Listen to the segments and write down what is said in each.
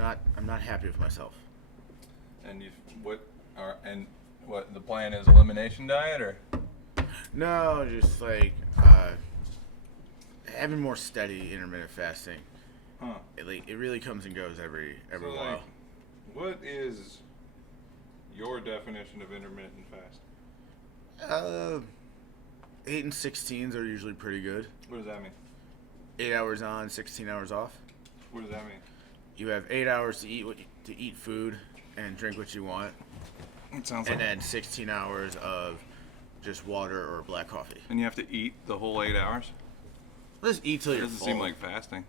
not happy with myself. And what the plan is? Elimination diet or? No, just like having more steady intermittent fasting. Huh. It really comes and goes every So, while. like, what is your definition of intermittent fast? 8 and 16s are usually pretty good. What does that mean? 8 hours on, 16 hours off. What does that mean? You have 8 hours to eat food and drink what you want, It sounds and then 16 hours of just water or black coffee. And you have to eat the whole 8 hours? Just eat till It you're doesn't full. seem like fasting.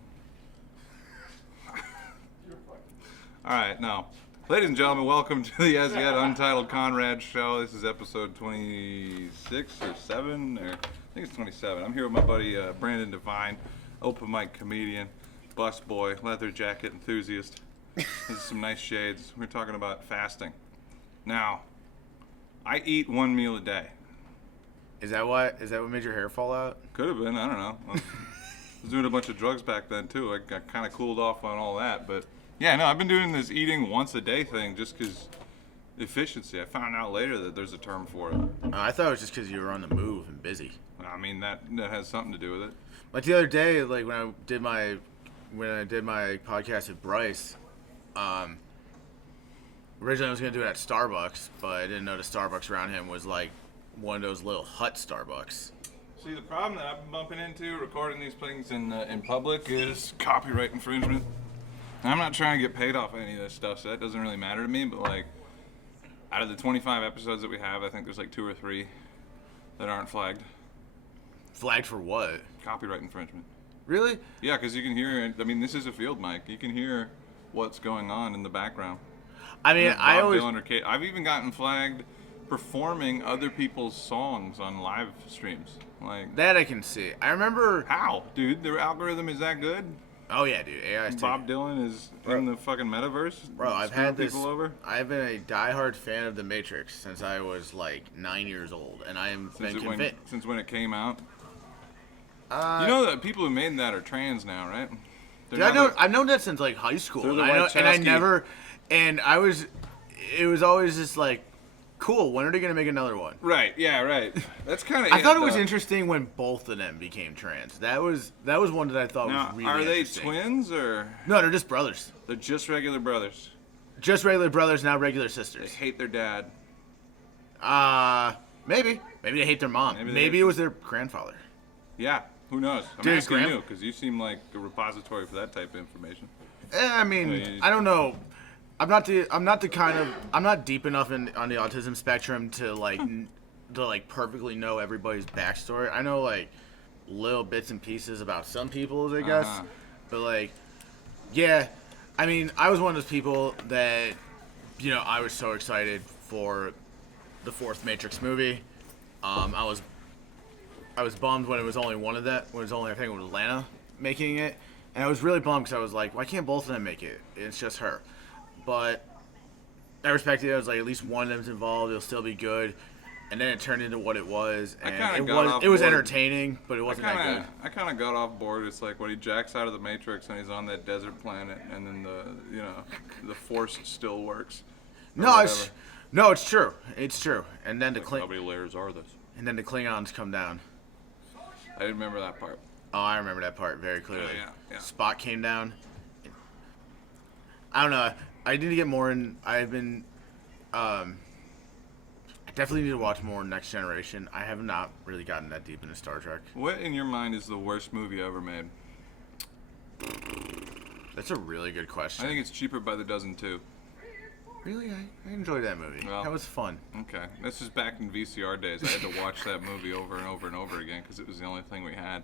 All right, now, ladies and gentlemen, welcome to the As Yet Untitled Conrad Show. This is episode 26 or 7, or I think it's 27. I'm here with my buddy Brandon Devine, open mic comedian, bus boy, leather jacket enthusiast. This is some nice shades. We're talking about fasting. Now, I eat one meal a day. Is that what made your hair fall out? Could have been, I don't know. I was doing a bunch of drugs back then too. I got kind of cooled off on all that, but yeah, no, I've been doing this eating once a day thing just because efficiency. I found out later that there's a term for it. I thought it was just because you were on the move and busy. I mean, that has something to do with it. Like the other day, like when I did my podcast with Bryce, originally I was gonna do it at Starbucks, but I didn't know the Starbucks around him was like one of those little hut Starbucks. See, the problem that I've been bumping into recording these things in public is copyright infringement. And I'm not trying to get paid off any of this stuff, so that doesn't really matter to me, but like, out of the 25 episodes that we have, I think there's like 2 or 3 that aren't flagged. Flagged for what? Copyright infringement. Really? Yeah, because you can hear, I mean, this is a field mic. You can hear what's going on in the background. I mean, I've even gotten flagged performing other people's songs on live streams. Like that I can see. I remember. How, dude? Their algorithm is that good? Oh yeah, dude. AI is Bob Dylan is in the fucking metaverse. Bro, I've had this. People over? I've been a diehard fan of The Matrix since I was like 9 years old, and I am convinced. Since when it came out. You know that people who made that are trans now, right? Dude, I've known that since like high school. They're the It was always just like, cool. When are they gonna make another one? Right. Yeah. Right. That's kind of. I thought it was interesting when both of them became trans. That was one that I thought was really interesting. Are they twins or? No, they're just brothers. They're just regular brothers. Just regular brothers, now regular sisters. They hate their dad. Maybe they hate their mom. Maybe it was their grandfather. Yeah. Who knows? I'm asking you because you seem like a repository for that type of information. I mean, I don't know. I'm not deep enough on the autism spectrum to perfectly know everybody's backstory. I know like little bits and pieces about some people's, I guess. But like, yeah, I mean, I was one of those people that, I was so excited for the 4th Matrix movie. I was bummed when it was only one of that. When it was only, I think it was Atlanta making it, and I was really bummed because I was like, why can't both of them make it? It's just her. But I respected it. I was like, at least one of them's involved. It'll still be good. And then it turned into what it was, and it was entertaining, but it wasn't that good. I kind of got off board. It's like when he jacks out of the Matrix and he's on that desert planet, and then the Force still works. No, it's true. It's true. And then how many layers are this? And then the Klingons come down. I didn't remember that part. Oh, I remember that part very clearly. Yeah. Spock came down. I don't know. I need to get more in. I've been. I definitely need to watch more Next Generation. I have not really gotten that deep into Star Trek. What in your mind is the worst movie ever made? That's a really good question. I think it's Cheaper by the Dozen too. Really? I enjoyed that movie. Well, that was fun. Okay. This is back in VCR days. I had to watch that movie over and over and over again because it was the only thing we had.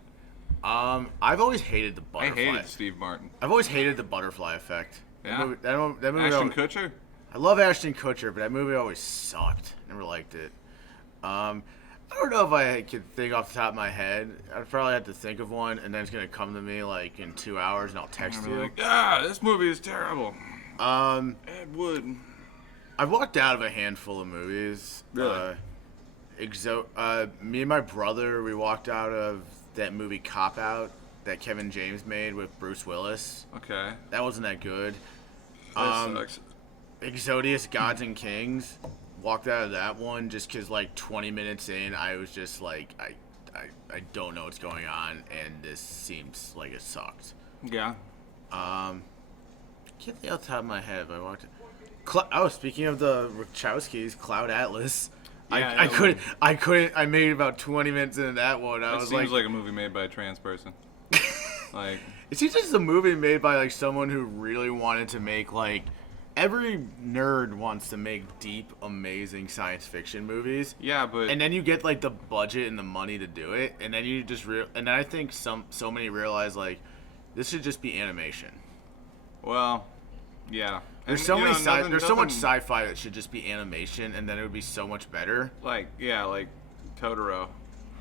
I've always hated the butterfly. I hated Steve Martin. I've always hated the butterfly effect. Yeah? That movie Ashton Kutcher? I love Ashton Kutcher, but that movie always sucked. Never liked it. I don't know if I could think off the top of my head. I'd probably have to think of one, and then it's going to come to me like in 2 hours, and I'll text you. Like, this movie is terrible. Ed Wood. I've walked out of a handful of movies. Really? Me and my brother, we walked out of that movie Cop Out that Kevin James made with Bruce Willis. Okay. That wasn't that good. That sucks. Exodius Gods and Kings. Walked out of that one just because, like, 20 minutes in, I was just like, I don't know what's going on, and this seems like it sucked. Yeah. Can't think off the top of my head, but I walked. Speaking of the Wachowskis, Cloud Atlas. Yeah, I couldn't. I made about 20 minutes into that one. I was seems like a movie made by a trans person. Like, it seems just a movie made by like someone who really wanted to make like. Every nerd wants to make deep, amazing science fiction movies. Yeah, but and then you get like the budget and the money to do it, and then you just and then I think so many realize like this should just be animation. Well, yeah. There's so many there's so much sci-fi that should just be animation, and then it would be so much better. Like like Totoro,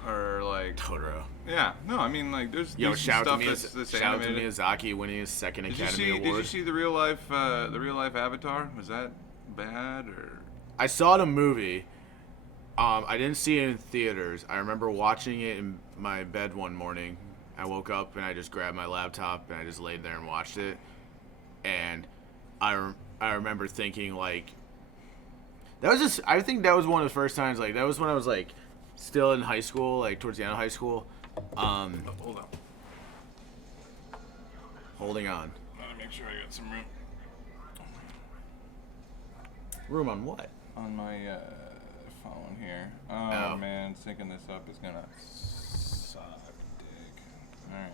or like Totoro. Yeah, no, I mean like there's shout stuff out to animated. Miyazaki winning his second Academy Award. Did you see the real life Avatar? Was that bad or? I saw the movie. I didn't see it in theaters. I remember watching it in my bed one morning. I woke up and I just grabbed my laptop and I just laid there and watched it. And I remember thinking like I think that was one of the first times like that was when I was like still in high school, like towards the end of high school. Hold on. Holding on. Let me make sure I got some room. Room on what? On my phone here. Oh man, syncing this up is gonna suck dick. Alright.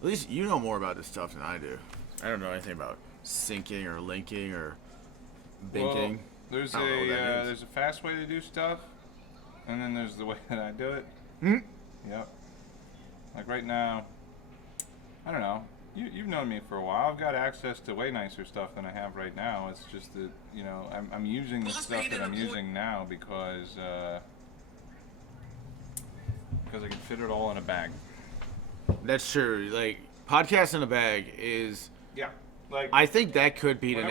At least you know more about this stuff than I do. I don't know anything about syncing or linking or binking. Well, there's a fast way to do stuff, and then there's the way that I do it. Yep. Like right now, I don't know. You've known me for a while. I've got access to way nicer stuff than I have right now. It's just that, I'm using the stuff that I'm using now because I can fit it all in a bag. That's true. Like, podcast in a bag is... Yeah. Like, I think that could be the name.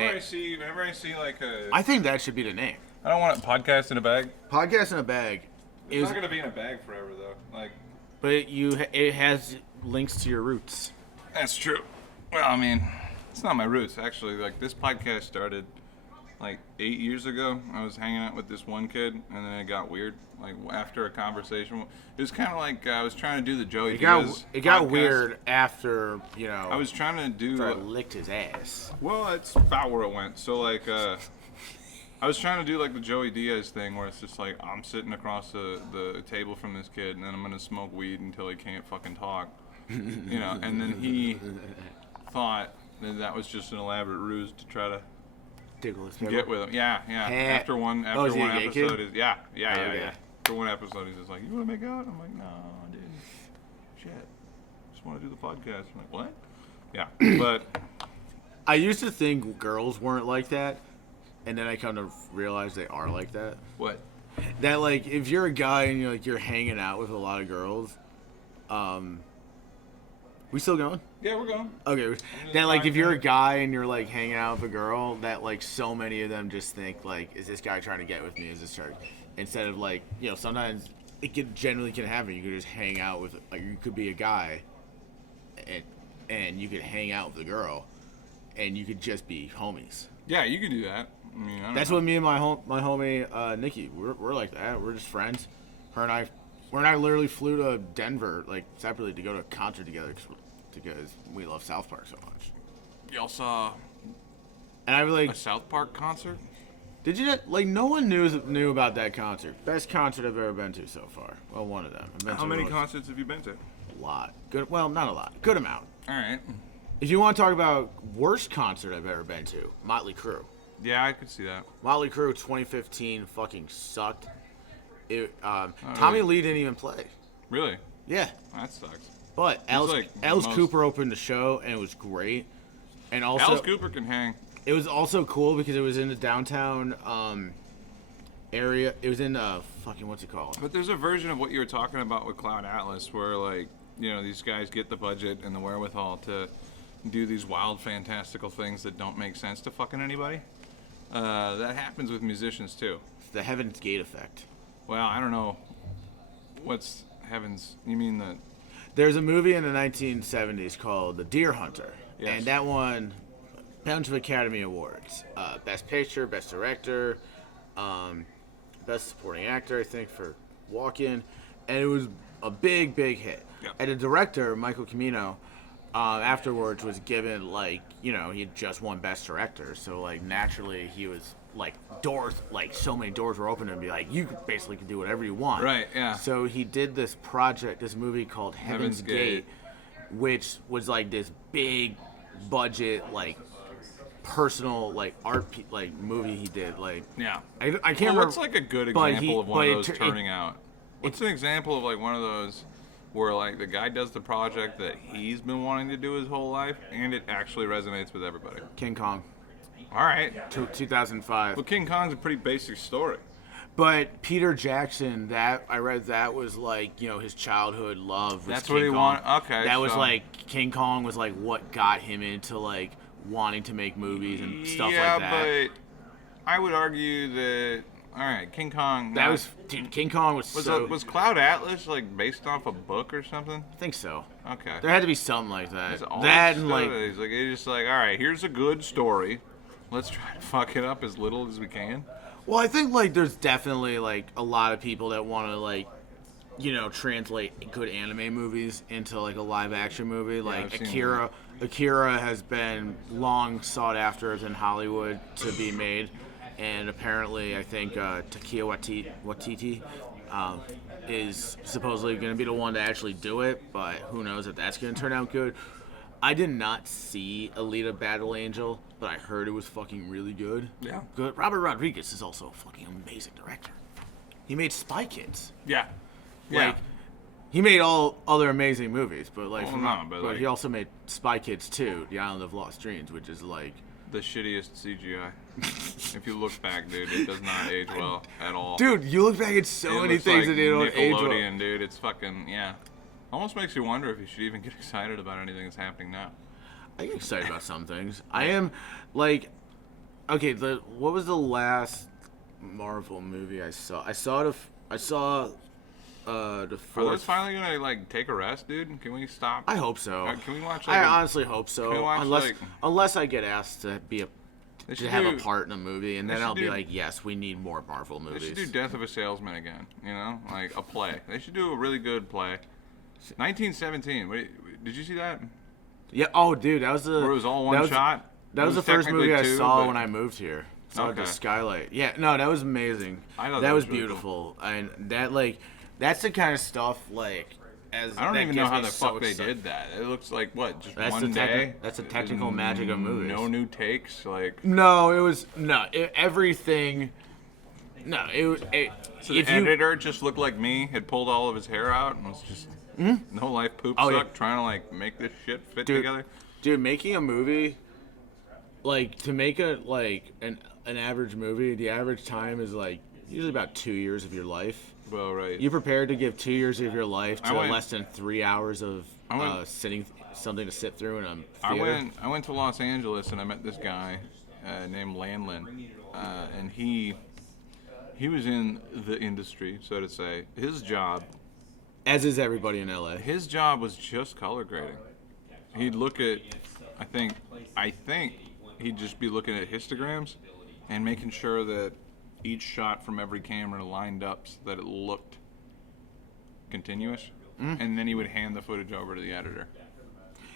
Whenever I see like a... I think that should be the name. I don't want a podcast in a bag. Podcast in a bag is... It's not going to be in a bag forever, though. Like... But it has links to your roots. That's true. Well, I mean, it's not my roots, actually. Like, this podcast started, like, 8 years ago. I was hanging out with this one kid, and then it got weird. Like, after a conversation. It was kind of like I was trying to do the Joey Diaz It got weird after, I was trying to do... I licked his ass. Well, that's about where it went. So, like, I was trying to do, like, the Joey Diaz thing where it's just like, I'm sitting across the table from this kid, and then I'm going to smoke weed until he can't fucking talk. And then he thought that was just an elaborate ruse to try to get with him. Yeah. After one episode, yeah. After one episode, he's just like, "You want to make out?" I'm like, "No, dude. Shit. Just want to do the podcast." I'm like, "What?" Yeah, but I used to think girls weren't like that, and then I kind of realized they are like that. What? That like if you're a guy and you're hanging out with a lot of girls, we still going? Yeah, we're going. Okay. Then, like, if you're a guy and you're, like, hanging out with a girl, that, like, so many of them just think, like, is this guy trying to get with me? Is this her? Instead of, like, sometimes it generally can happen. You could just hang out with, like, you could be a guy and you could hang out with a girl and you could just be homies. Yeah, you could do that. I mean, that's what me and my homie, Nikki, we're like that. We're just friends. Her and I literally flew to Denver, like, separately to go to a concert together because we love South Park so much. Y'all saw a South Park concert? Did you? Like, no one knew about that concert. Best concert I've ever been to so far. Well, one of them. How many concerts have you been to? A lot. Good. Well, not a lot. Good amount. All right. If you want to talk about worst concert I've ever been to, Motley Crue. Yeah, I could see that. Motley Crue 2015 fucking sucked. Tommy Lee didn't even play. Really? Yeah. That sucks. But Alice Cooper opened the show, and it was great. And also, Alice Cooper can hang. It was also cool because it was in the downtown area. It was in what's it called? But there's a version of what you were talking about with Cloud Atlas where, like, these guys get the budget and the wherewithal to do these wild, fantastical things that don't make sense to fucking anybody. That happens with musicians, too. It's the Heaven's Gate effect. Well, I don't know. What's Heaven's... You mean the... There's a movie in the 1970s called The Deer Hunter. Yes. And that one... bunch of Academy Awards. Best Picture, Best Director, Best Supporting Actor, I think, for Walk-In. And it was a big, big hit. Yep. And the director, Michael Cimino, afterwards was given, like, you know, he had just won Best Director. So, like, naturally he was, like, doors, like, so many doors were open to him. Be like, you basically can do whatever you want. Right, yeah. So he did this project, this movie called Heaven's Gate, which was, like, this big budget, like, personal, like, art, like, movie he did. Like, Yeah. I can't remember. What's, like, a good example of one of those turning out? What's It's an example of, like, one of those where, like, the guy does the project that he's been wanting to do his whole life, and it actually resonates with everybody? King Kong, All right. 2005. Well, King Kong's a pretty basic story. But Peter Jackson, I read that was like, you know, his childhood love. Was That's King what he Kong. wanted. Okay, That was so- like King Kong was like what got him into like wanting to make movies and stuff yeah, like that. but I would argue that, all right, King Kong. That was, dude. King Kong was so. Was Cloud Atlas like based off a book or something? I think so. Okay. There had to be something like that. It's all That this and stuff like, that he's like, it's just like, all right, here's a good story. Let's try to fuck it up as little as we can. well, I think like there's definitely like a lot of people that want to like, you know, translate good anime movies into like a live action movie. Like I've seen Akira has been long sought after in Hollywood to be made, and apparently I think Taika Waititi is supposedly going to be the one to actually do it, but who knows if that's going to turn out good. I did not see Alita Battle Angel, but I heard it was fucking really good. Yeah. Good. Robert Rodriguez is also a fucking amazing director. He made Spy Kids. Yeah. Yeah. Like, he made all other amazing movies, but like, Well, no, but, like- he also made Spy Kids 2, The Island of Lost Dreams, which is like, The shittiest CGI. If you look back, dude, it does not age well at all. dude, you look back at so It many looks things like that they don't age well. Nickelodeon, dude. It's fucking, yeah. Almost makes you wonder if you should even get excited about anything that's happening now. I get excited about some things. I am like, okay. What was the last Marvel movie I saw? I saw the Are those fourth. finally gonna like take a rest, dude? Can we stop? I hope so. Can we watch? I Like, honestly hope so. Can we watch, unless like- unless I get asked to be a They to should have a do- part in a movie, and they then should I'll be do- like, yes, we need more Marvel They movies. should do Death of a Salesman again. You know, like a play. They should do a really good play. 1917. Did you see that? Yeah. Oh, dude, that was the. Where it was all one that was, shot. That It was the first technically movie I two, saw but- when I moved here. Saw Okay. the skylight. Yeah, no, that was amazing. I thought that that was was really beautiful, and that like, that's the kind of stuff like. As I don't that even know gets how me the so fuck they excited. did that. It looks like what, just That's one the day. that's the technical magic of movies. No new takes, like. No, it was everything. No, it was. So the editor just looked like me, had pulled all of his hair out, and was just no life poop Oh, yeah. suck, trying to like make this shit fit Dude. together. Dude, making a movie, like to make a like an average movie, the average time is like usually about 2 years of your life. Well, right. You prepared to give 2 years of your life to I went- less than 3 hours of I went- sitting something to sit through in a theater. I went to Los Angeles and I met this guy named Landlin, and he was in the industry, so to say. His job As is everybody in LA. was just color grading. He'd look at, I think he'd just be looking at histograms and making sure that each shot from every camera lined up so that it looked continuous, and then he would hand the footage over to the editor.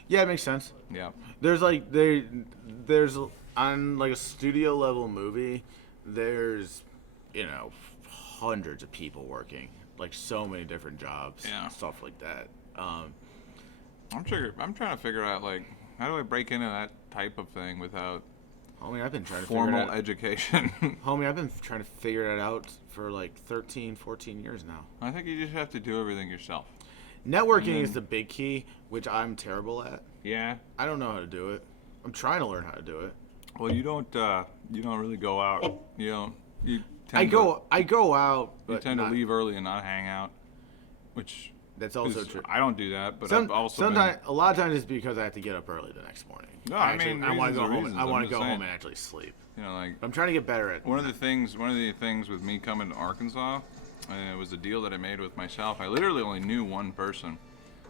Yeah, it makes sense. Yeah. There's like there's on like a studio level movie, there's hundreds of people working, like so many different jobs, Yeah. stuff like that. I'm trying to figure out, like, how do I break into that type of thing without Homie, I've been trying to formal figure it out. education? Homie, I've been trying to figure that out for like 13, 14 years now. I think you just have to do everything yourself. Networking is the big key, which I'm terrible at. Yeah. I don't know how to do it. I'm trying to learn how to do it. Well, you don't really go out. You tend I go out, You but tend not, to leave early and not hang out, which That's also is, true. I don't do that, but I've also sometimes a lot of times it's because I have to get up early the next morning. No, I mean, I want to reasons go are home. reasons, I I'm want to just go home saying. and actually sleep. like I'm trying to get better at. one of the things with me coming to Arkansas, it was a deal that I made with myself. I literally only knew one person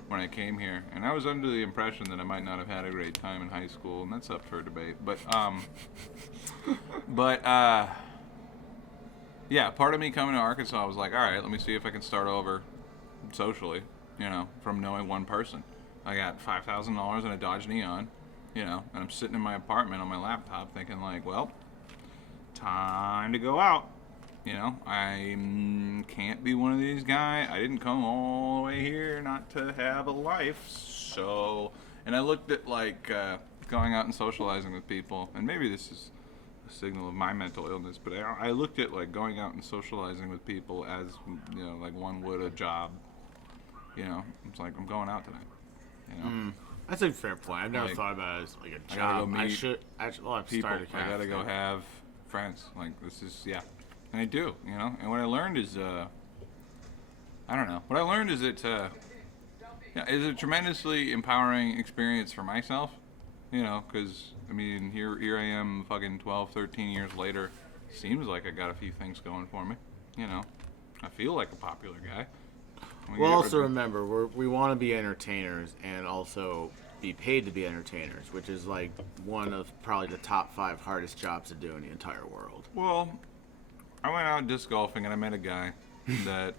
when I came here, and I was under the impression that I might not have had a great time in high school, and that's up for debate. But yeah, part of me coming to Arkansas was like, all right, let me see if I can start over socially, from knowing one person. I got $5,000 in a Dodge Neon, and I'm sitting in my apartment on my laptop thinking like, well, time to go out. I can't be one of these guys. I didn't come all the way here not to have a life. So, and I looked at like going out and socializing with people, and maybe this is a signal of my mental illness, but I looked at like going out and socializing with people as, like one would a job. It's like, I'm going out tonight. That's a fair point. I've never thought about it as like a job. I should. I've People. started. I gotta go have friends. Like this is and I do. And what I learned is I don't know. What I learned is it's a tremendously empowering experience for myself. Because I mean, here I am, fucking 12, 13 years later. Seems like I got a few things going for me. I feel like a popular guy. Well, also remember, we want to be entertainers and also be paid to be entertainers, which is like one of probably the top 5 hardest jobs to do in the entire world. Well, I went out disc golfing and I met a guy that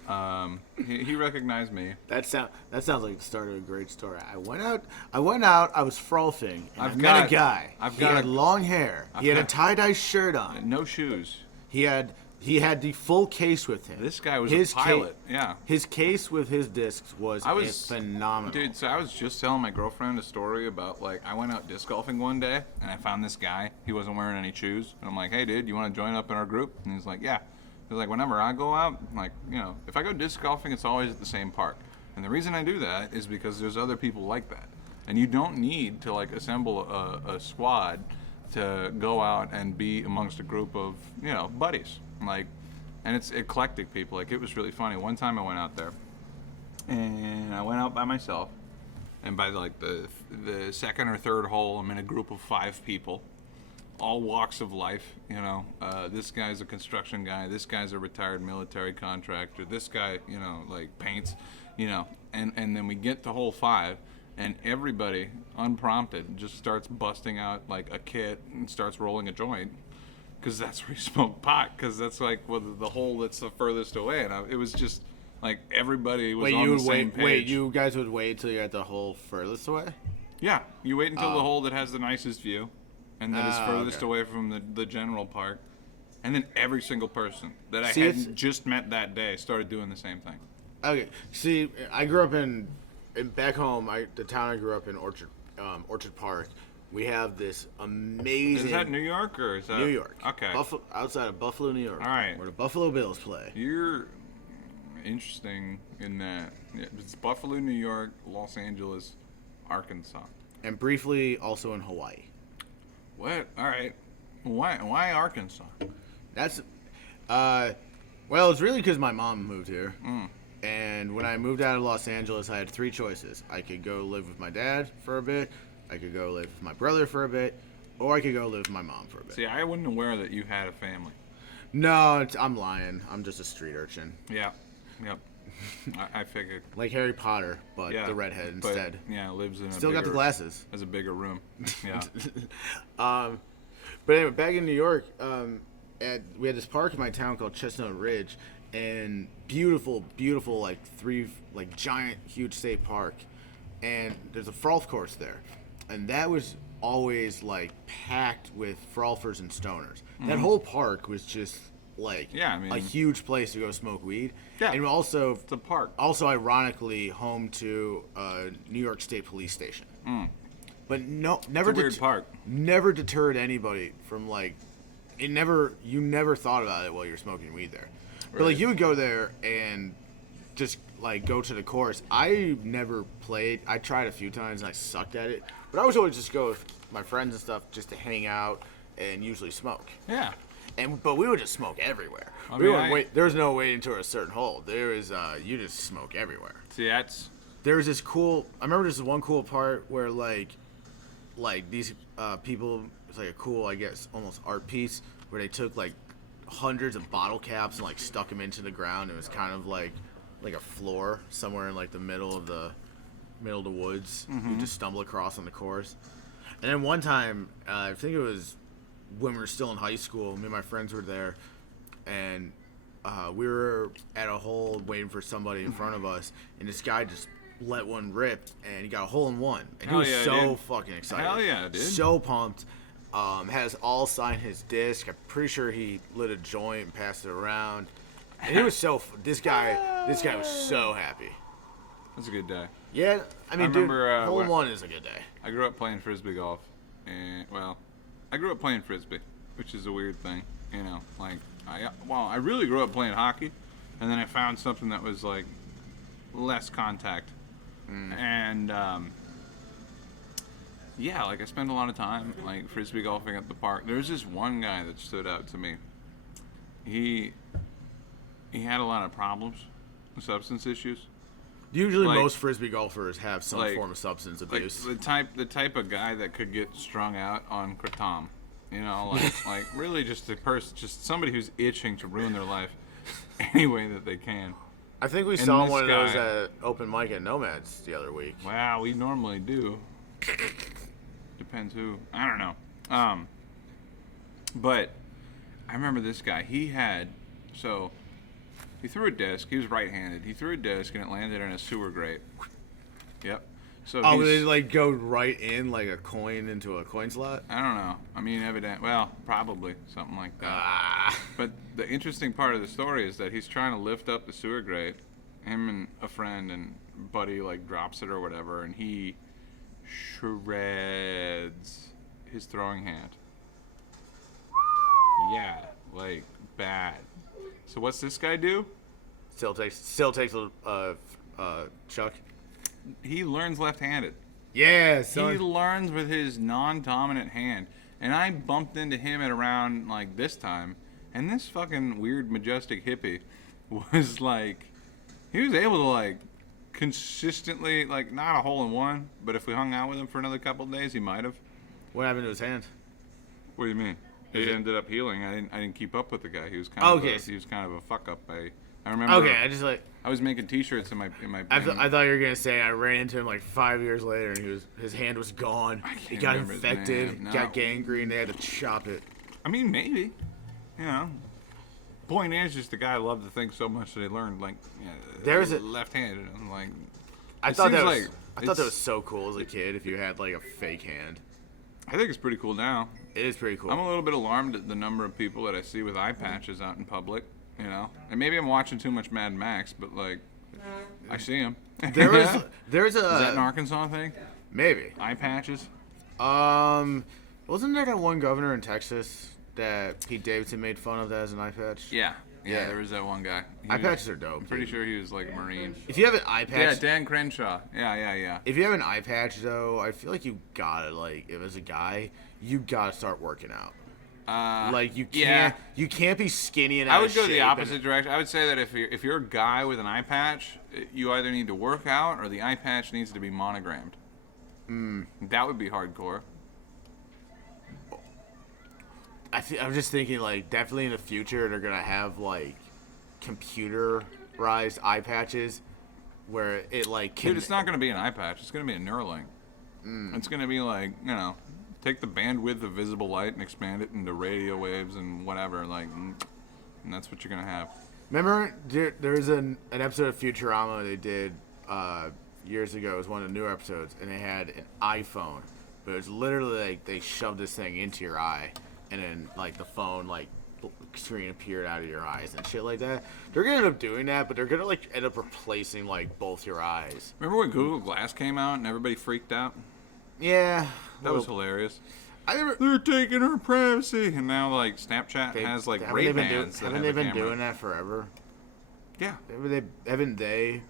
he recognized me. That sounds like the start of a great story. I went out. I was frolfing, and I met a guy. He had long hair. He had a tie-dye shirt on. No shoes. He had the full case with him. This guy was a pilot. Yeah. His case with his discs was phenomenal. Dude, so I was just telling my girlfriend a story about, like, I went out disc golfing one day, and I found this guy. He wasn't wearing any shoes. And I'm like, hey, dude, you want to join up in our group? And he's like, yeah. He's like, whenever I go out, like, if I go disc golfing, it's always at the same park. And the reason I do that is because there's other people like that. And you don't need to, like, assemble a squad to go out and be amongst a group of, buddies. Like, and it's eclectic people. Like, it was really funny. One time I went out there, and I went out by myself, and by like the second or third hole, I'm in a group of 5 people, all walks of life. This guy's a construction guy. This guy's a retired military contractor. This guy, like paints, and then we get to hole 5. And everybody, unprompted, just starts busting out like a kit and starts rolling a joint. Because that's where you smoke pot. Because that's like the hole that's the furthest away. And it was just like everybody was on the same page. Wait, you guys would wait until you're at the hole furthest away? Yeah, you wait until the hole that has the nicest view, and that is furthest away from the general park. And then every single person that I had just met that day started doing the same thing. Okay, see, I grew up back home. The town I grew up in, Orchard Park. We have this amazing... Is that New York or is that... New York. Okay. Outside of Buffalo, New York. All right. Where the Buffalo Bills play. You're interesting in that. It's Buffalo, New York, Los Angeles, Arkansas. And briefly also in Hawaii. What? All right. Why Arkansas? That's... well, it's really because my mom moved here. And when I moved out of Los Angeles, I had 3 choices. I could go live with my dad for a bit, I could go live with my brother for a bit, or I could go live with my mom for a bit. See, I wasn't aware that you had a family. No, I'm lying. I'm just a street urchin. Yeah. Yep. I figured. Like Harry Potter, but the redhead instead. Yeah, lives in Still got the glasses. Has a bigger room. Yeah. But anyway, back in New York, we had this park in my town called Chestnut Ridge, and beautiful, like giant, huge state park. And there's a frolf course there. And that was always like packed with frolfers and stoners. That whole park was just like a huge place to go smoke weed. Yeah. And also it's a park. Also ironically home to New York State Police Station. But never it's a weird park. Never deterred anybody from like you never thought about it while you're smoking weed there. Right. But like you would go there and just like go to the course. I never played. I tried a few times and I sucked at it. But I was always just go with my friends and stuff just to hang out and usually smoke. Yeah. But we would just smoke everywhere. There was no waiting to a certain hole. There is you just smoke everywhere. See, there was this cool. I remember this one cool part where like these people. It's like a cool, I guess, almost art piece where they took like hundreds of bottle caps and like stuck them into the ground. It was kind of like a floor somewhere in like the middle of the middle of the woods. You just stumble across on the course. And then one time, I think it was when we were still in high school, me and my friends were there, and we were at a hole waiting for somebody in front of us, and this guy just let one rip, and he got a hole in one. And he was fucking excited. Hell yeah, dude. So pumped. Has all signed his disc. I'm pretty sure he lit a joint and passed it around. And it was this guy was so happy. That's a good day. Yeah, I mean, remember, hole in one is a good day. I grew up playing frisbee golf, and I grew up playing frisbee, which is a weird thing, you know. Like, I really grew up playing hockey, and then I found something that was like less contact, and yeah, like I spent a lot of time like frisbee golfing at the park. There's this one guy that stood out to me. He had a lot of problems, substance issues. Usually, most frisbee golfers have some form of substance abuse. Like the type of guy that could get strung out on kratom, you know, like really just just somebody who's itching to ruin their life any way that they can. I think we saw one of those at open mic at Nomads the other week. Wow, we normally do. Depends who. I don't know. But I remember this guy. He threw a disc. He was right-handed. He threw a disc and it landed in a sewer grate. Yep. So did it like go right in like a coin into a coin slot? I don't know. I mean, probably something like that. But the interesting part of the story is that he's trying to lift up the sewer grate. Him and a friend and buddy like drops it or whatever, and he shreds his throwing hand. Yeah, like bad. So what's this guy do? Still takes a chuck. He learns left-handed. Yeah, son. He learns with his non-dominant hand. And I bumped into him at around like this time, and this fucking weird majestic hippie was like, he was able to like consistently, like not a hole in one, but if we hung out with him for another couple of days, he might have. What happened to his hand? What do you mean? It ended up healing. I didn't keep up with the guy. He was kind of a fuck up. I remember. Okay, I was making T-shirts in my. I thought you were gonna say I ran into him like 5 years later and his hand was gone. He got infected, got gangrene. They had to chop it. I mean, maybe. You know. Point is, just the guy loved the thing so much that he learned like left-handed. And, like, I thought that was so cool as a kid if you had like a fake hand. I think it's pretty cool now. It is pretty cool. I'm a little bit alarmed at the number of people that I see with eye patches out in public, you know. And maybe I'm watching too much Mad Max, but like, I see them. There's a. Is that an Arkansas thing? Maybe. Eye patches. Wasn't there that one governor in Texas that Pete Davidson made fun of that as an eye patch? Yeah. There was that one guy. Eye patches are dope. I'm pretty sure he was like a Marine. If you have an eye patch. Yeah, Dan Crenshaw. Yeah. If you have an eye patch though, I feel like you gotta if as a guy, you gotta start working out. Like you can't be skinny and out I would of go shape the opposite direction. I would say that if you're a guy with an eye patch, you either need to work out or the eye patch needs to be monogrammed. That would be hardcore. I'm just thinking, like, definitely in the future they're gonna have like computerized eye patches where it like can. Dude, it's not gonna be an eye patch. It's gonna be a Neuralink. It's gonna be like, you know, take the bandwidth of visible light and expand it into radio waves and whatever, like, and that's what you're gonna have. Remember, there was an episode of Futurama they did years ago. It was one of the newer episodes, and they had an iPhone, but it was literally like they shoved this thing into your eye. And then, like, the phone, like, screen appeared out of your eyes and shit like that. They're going to end up doing that, but they're going to, like, end up replacing, like, both your eyes. Remember when Google Glass came out and everybody freaked out? Yeah. That was hilarious. They're taking our privacy. And now, like, Snapchat has, like, Ray-Bans. Haven't they been doing that forever? Yeah. Haven't they?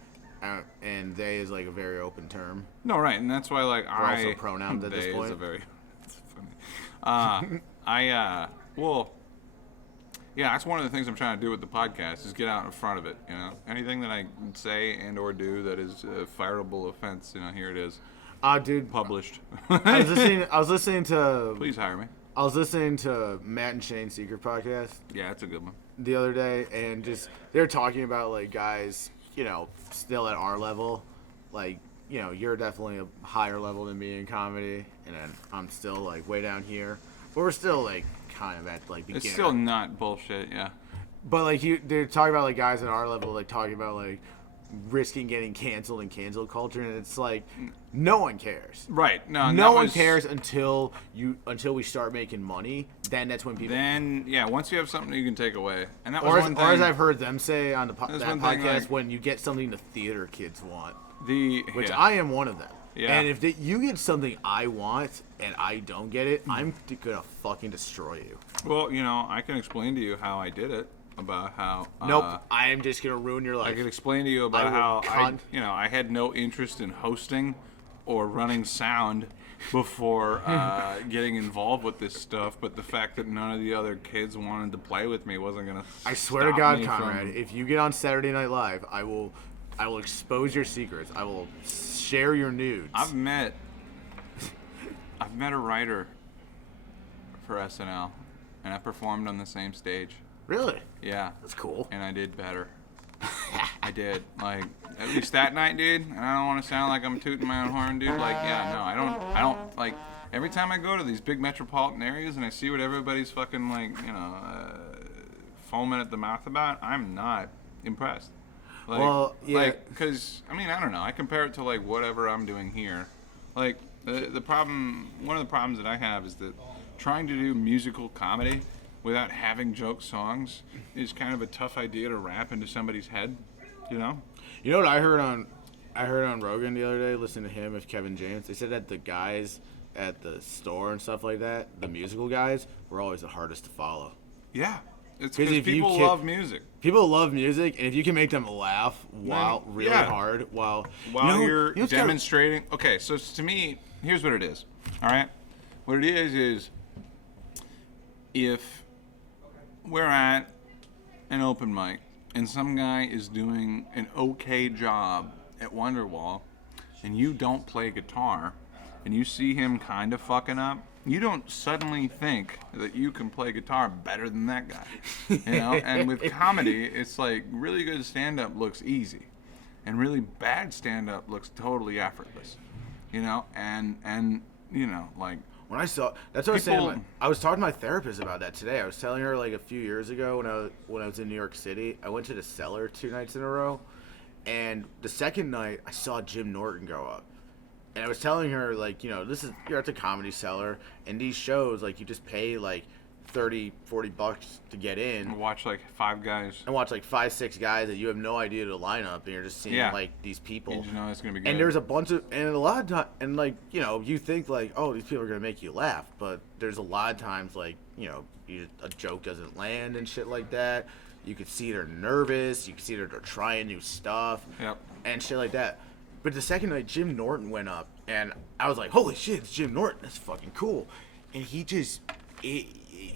And they is, like, a very open term. No, right. And that's why, like, We're also pronouns at this point. Is a very... It's funny. That's one of the things I'm trying to do with the podcast is get out in front of it, you know. Anything that I say and or do that is a fireable offense, you know, here it is. Dude. Published. I was listening to... Please hire me. I was listening to Matt and Shane's Secret podcast. Yeah, that's a good one. The other day, and just, they were talking about, like, guys, you know, still at our level, like, you're definitely a higher level than me in comedy, and then I'm still like way down here, but we're still like kind of at like beginner. It's still not bullshit, yeah. But like they're talking about like guys at our level, like talking about like risking getting canceled and cancel culture, and it's like no one cares. Right. No one cares until we start making money. Then that's when people. Then once you have something you can take away, and that was or one thing. Or as I've heard them say on that one podcast, thing, like, when you get something the theater kids want, which I am one of them. Yeah. And if you get something I want and I don't get it, I'm gonna fucking destroy you. Well, I can explain to you how I did it. About how nope, I am just gonna ruin your life. I can explain to you about how I had no interest in hosting or running sound before getting involved with this stuff, but the fact that none of the other kids wanted to play with me wasn't gonna. I swear to God, Conrad, if you get on Saturday Night Live, I will expose your secrets. I will share your nudes. I've met a writer for SNL, and I performed on the same stage. Really? Yeah. That's cool. And I did better. I did. Like, at least that night, dude. And I don't want to sound like I'm tooting my own horn, dude. Like, yeah, no, I don't, like, every time I go to these big metropolitan areas and I see what everybody's fucking, like, foaming at the mouth about, I'm not impressed. Like, well, yeah. Like, because, I don't know. I compare it to, like, whatever I'm doing here. Like, the problem, one of the problems that I have is that trying to do musical comedy without having joke songs is kind of a tough idea to wrap into somebody's head, You know what I heard on Rogan the other day, listening to him with Kevin James. They said that the guys at the store and stuff like that, the musical guys, were always the hardest to follow. Yeah. It's because people love music. People love music, and if you can make them laugh hard while you're demonstrating. Okay, so to me, here's what it is. All right? What it is if we're at an open mic and some guy is doing an okay job at Wonderwall and you don't play guitar and you see him kind of fucking up, you don't suddenly think that you can play guitar better than that guy. And with comedy, it's like really good stand-up looks easy and really bad stand-up looks totally effortless. Like when I saw, that's what I was saying. I was talking to my therapist about that today. I was telling her like a few years ago when I was in New York City, I went to the Cellar 2 nights in a row, and the second night I saw Jim Norton go up, and I was telling her like, you're at the Comedy Cellar, and these shows like you just pay like $30-$40 to get in and watch like 5 guys and watch like 5-6 guys that you have no idea the lineup, and you're just seeing like these people, and it's gonna be good. And there's a bunch of, and a lot of time, and like you think like, oh, these people are gonna make you laugh, but there's a lot of times like a joke doesn't land and shit like that. You could see they're nervous, you could see they're trying new stuff, and shit like that. But the second night Jim Norton went up, and I was like, holy shit, it's Jim Norton, that's fucking cool. And he just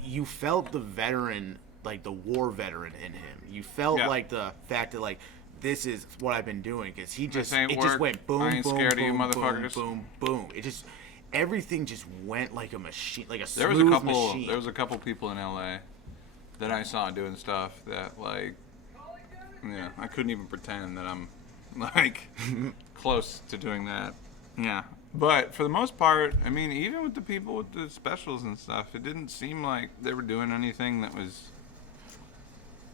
you felt the veteran, like the war veteran in him. You felt like the fact that like, this is what I've been doing, because he just just went boom, I ain't boom, scared boom, of you motherfuckers. boom, boom, boom. It just, everything just went like a machine, like a There smooth machine. There was a couple people in LA that I saw doing stuff that like, I couldn't even pretend that I'm like close to doing that. Yeah. But for the most part, even with the people with the specials and stuff, it didn't seem like they were doing anything that was.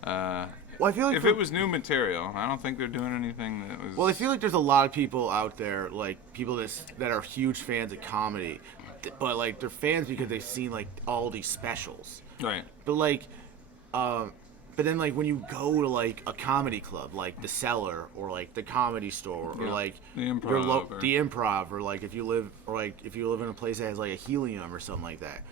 Well, I feel like if it was new material, I don't think they're doing anything that was. Well, I feel like there's a lot of people out there, like people that are huge fans of comedy, but like they're fans because they've seen like all these specials. Right. But like, but then like when you go to like a comedy club, like the Cellar or like the Comedy Store or like the Improv, or like if you live in a place that has like a Helium or something like that,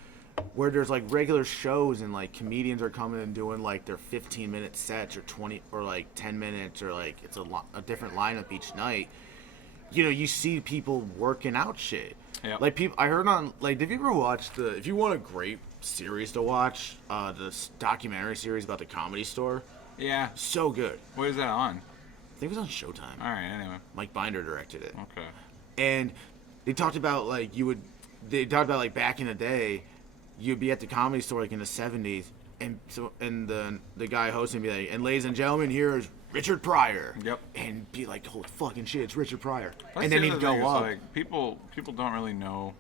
where there's like regular shows and like comedians are coming and doing like their 15-minute sets or 20 or like 10 minutes or like it's a different lineup each night. You see people working out shit. Yep. Like people, I heard on like, have you ever watched if you want a great series to watch, this documentary series about the Comedy Store? Yeah. So good. What is that on? I think it was on Showtime. All right. Anyway. Mike Binder directed it. Okay. And they talked about like back in the day, you'd be at the Comedy Store like in the 70s, and the guy hosting would be like, and ladies and gentlemen, here is Richard Pryor. Yep. And be like, holy fucking shit, it's Richard Pryor. That's and then the he'd other go thing, up. Like, people don't really know.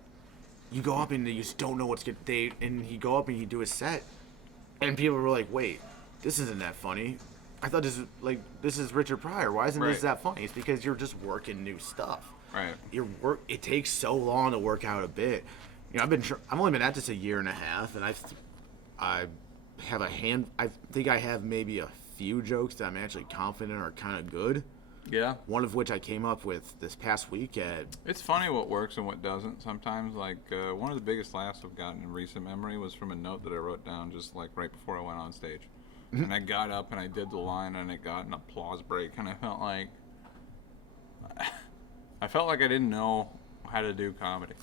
You go up and you just don't know what's going to... And he'd go up and he'd do his set. And people were like, wait, this isn't that funny. I thought this is Richard Pryor. Why isn't this that funny? It's because you're just working new stuff. Right. It takes so long to work out a bit. You know, I've only been at this a year and a half, and I have I think I have maybe a few jokes that I'm actually confident are kind of good. Yeah. One of which I came up with this past weekend. It's funny what works and what doesn't sometimes. Like, one of the biggest laughs I've gotten in recent memory was from a note that I wrote down just like right before I went on stage. And I got up and I did the line and it got an applause break, and I felt like I didn't know how to do comedy.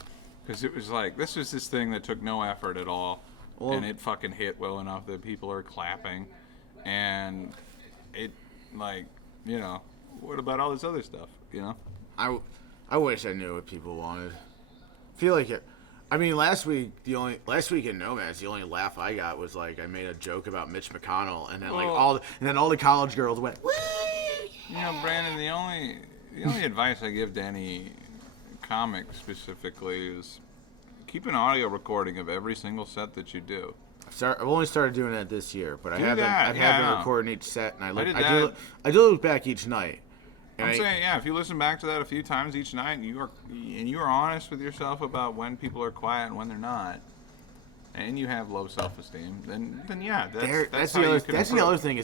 Because it was like, this was this thing that took no effort at all, and it fucking hit well enough that people are clapping, and it, like, you know, what about all this other stuff, you know? I wish I knew what people wanted. I feel like it. I mean, last week in Nomads, the only laugh I got was like I made a joke about Mitch McConnell, and then all the college girls went, woo! You know, Brandon, the only advice I give to any comic specifically is keep an audio recording of every single set that you do. I've only started doing that this year, but I haven't been recording each set, and I do look back each night. I'm saying, if you listen back to that a few times each night, and you are honest with yourself about when people are quiet and when they're not, and you have low self-esteem, then that's the other thing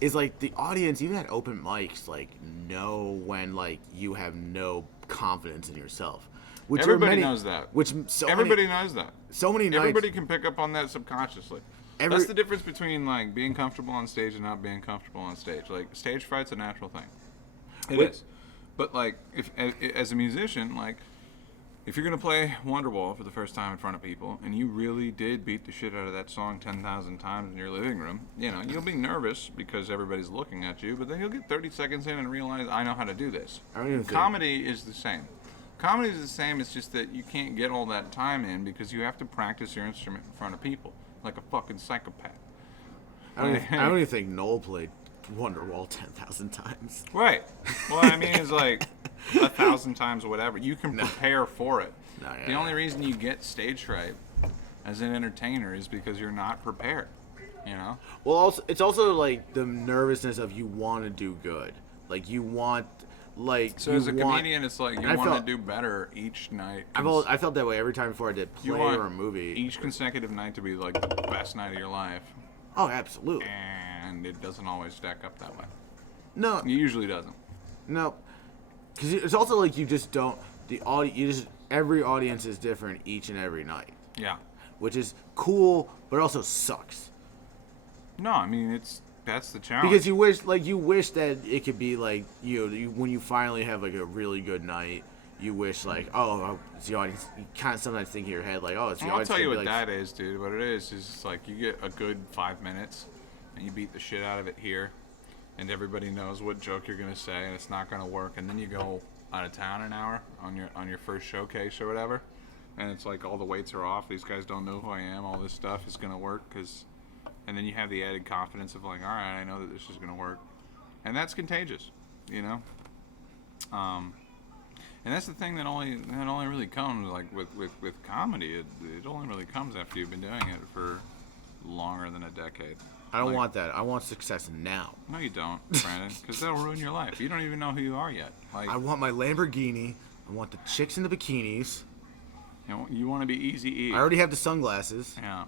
is like the audience, even at open mics, like know when like you have no confidence in yourself. Everybody knows that. Everybody knows that. So many nights. Everybody can pick up on that subconsciously. That's the difference between like being comfortable on stage and not being comfortable on stage. Like, stage fright's a natural thing. It is. But like, if as a musician, like, if you're gonna play Wonderwall for the first time in front of people, and you really did beat the shit out of that song 10,000 times in your living room, you know, you'll be nervous because everybody's looking at you, but then you'll get 30 seconds in and realize, I know how to do this. Comedy is the same. Comedy is the same, it's just that you can't get all that time in because you have to practice your instrument in front of people, like a fucking psychopath. I don't even think Noel played Wonderwall 10,000 times. Right. Well, I mean, it's like 1,000 times or whatever. You can prepare for it. The only reason you get stage fright as an entertainer is because you're not prepared, you know? Well, it's also like the nervousness of you want to do good. Like, you want... Like, so as a comedian, it's like you want to do better each night. I felt that way every time before I did play or a movie. Each consecutive night to be like the best night of your life. Oh, absolutely. And it doesn't always stack up that way. No, it usually doesn't. No, because it's also like you just don't. Every audience is different each and every night. Yeah. Which is cool, but also sucks. No, I mean that's the challenge. Because you wish that it could be like when you finally have like a really good night, you wish like, oh, it's the audience. You kind of sometimes think in your head like, oh, it's the audience. I'll tell you what that is, dude. What it is like you get a good 5 minutes, and you beat the shit out of it here, and everybody knows what joke you're gonna say, and it's not gonna work, and then you go out of town an hour on your first showcase or whatever, and it's like all the weights are off. These guys don't know who I am. All this stuff is gonna work and then you have the added confidence of like, all right, I know that this is gonna work, and that's contagious, you know. And that's the thing that only really comes like with comedy. It only really comes after you've been doing it for longer than a decade. I don't want that. I want success now. No, you don't, Brandon, because that'll ruin your life. You don't even know who you are yet. Like, I want my Lamborghini. I want the chicks in the bikinis. You want to be Eazy-E. I already have the sunglasses. Yeah.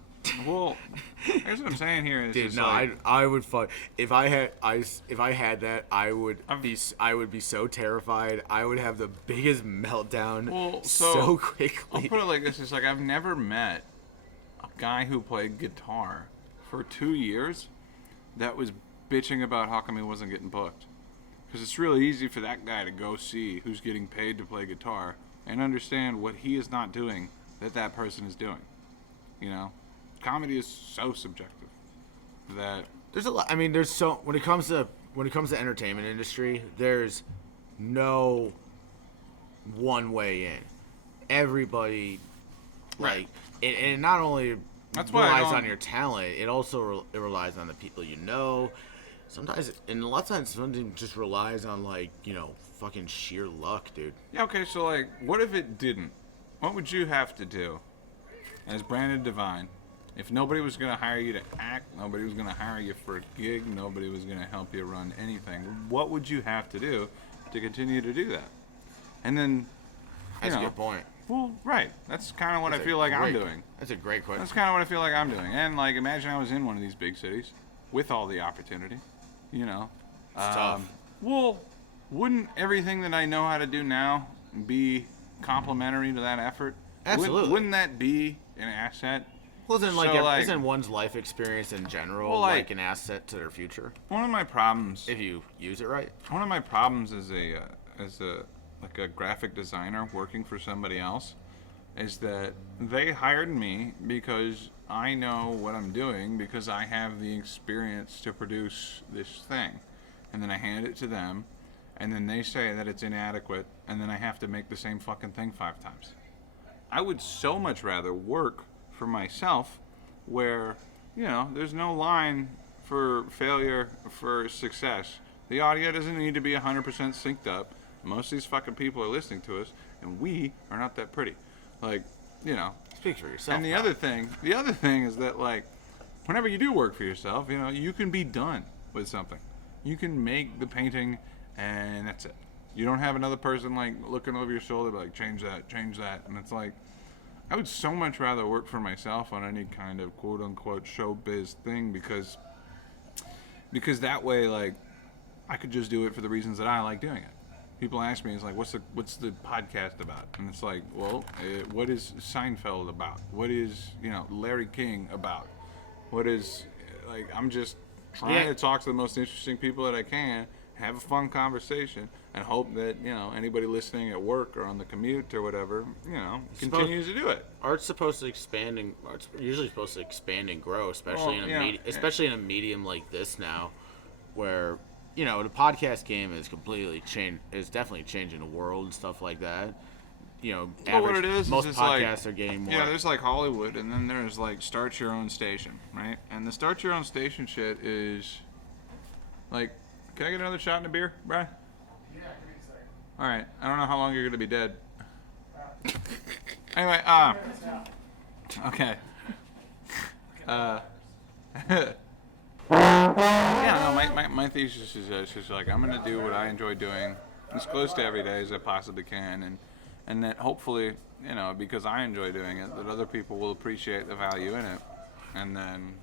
Well, here's what I'm saying here. Dude, no, like, I would fuck if I had that. I would be so terrified. I would have the biggest meltdown so quickly. I'll put it like this: it's like I've never met a guy who played guitar for 2 years that was bitching about how come he wasn't getting booked. Because it's really easy for that guy to go see who's getting paid to play guitar and understand what he is not doing that person is doing. You know? Comedy is so subjective that there's a lot. I mean, when it comes to entertainment industry, there's no one way in. Everybody, like, it not only relies on your talent, it also relies on the people you know. Sometimes, and a lot of times, something just relies on, like, fucking sheer luck, dude. Yeah, okay, so, like, what if it didn't? What would you have to do as Brandon Devine if nobody was going to hire you to act, nobody was going to hire you for a gig, nobody was going to help you run anything? What would you have to do to continue to do that? And then, That's a good point. Well, right. That's kind of what I feel like I'm doing. That's a great question. That's kind of what I feel like I'm doing. And, like, imagine I was in one of these big cities with all the opportunity, It's tough. Well, wouldn't everything that I know how to do now be complementary to that effort? Absolutely. Wouldn't that be an asset? Well, isn't one's life experience in general like an asset to their future? One of my problems, if you use it right. One of my problems as a graphic designer working for somebody else is that they hired me because I know what I'm doing, because I have the experience to produce this thing, and then I hand it to them, and then they say that it's inadequate, and then I have to make the same fucking thing 5 times. I would so much rather work for myself where, there's no line for failure, for success. The audio doesn't need to be 100% synced up. Most of these fucking people are listening to us, and we are not that pretty. Like, Speak for yourself. And the other thing is that, like, whenever you do work for yourself, you can be done with something. You can make the painting, and that's it. You don't have another person, like, looking over your shoulder, like, change that. And it's like, I would so much rather work for myself on any kind of quote-unquote showbiz thing because that way, like, I could just do it for the reasons that I like doing it. People ask me, it's like, what's the podcast about? And it's like, well, what is Seinfeld about? What is, Larry King about? What is, like, I'm just trying to talk to the most interesting people that I can, have a fun conversation, and hope that, anybody listening at work or on the commute or whatever, continues to do it. Art's usually supposed to expand and grow, especially in a medium like this now, where the podcast game is definitely changing the world and stuff like that. What it is most is podcasts are getting more. Yeah, there's like Hollywood, and then there's like start your own station, right? And the start your own station shit is like, can I get another shot in a beer, Brian? Yeah, give me a second. All right, I don't know how long you're gonna be dead. Anyway, okay. My thesis is it's just like, I'm gonna do what I enjoy doing as close to every day as I possibly can, and that hopefully, because I enjoy doing it, that other people will appreciate the value in it, and then.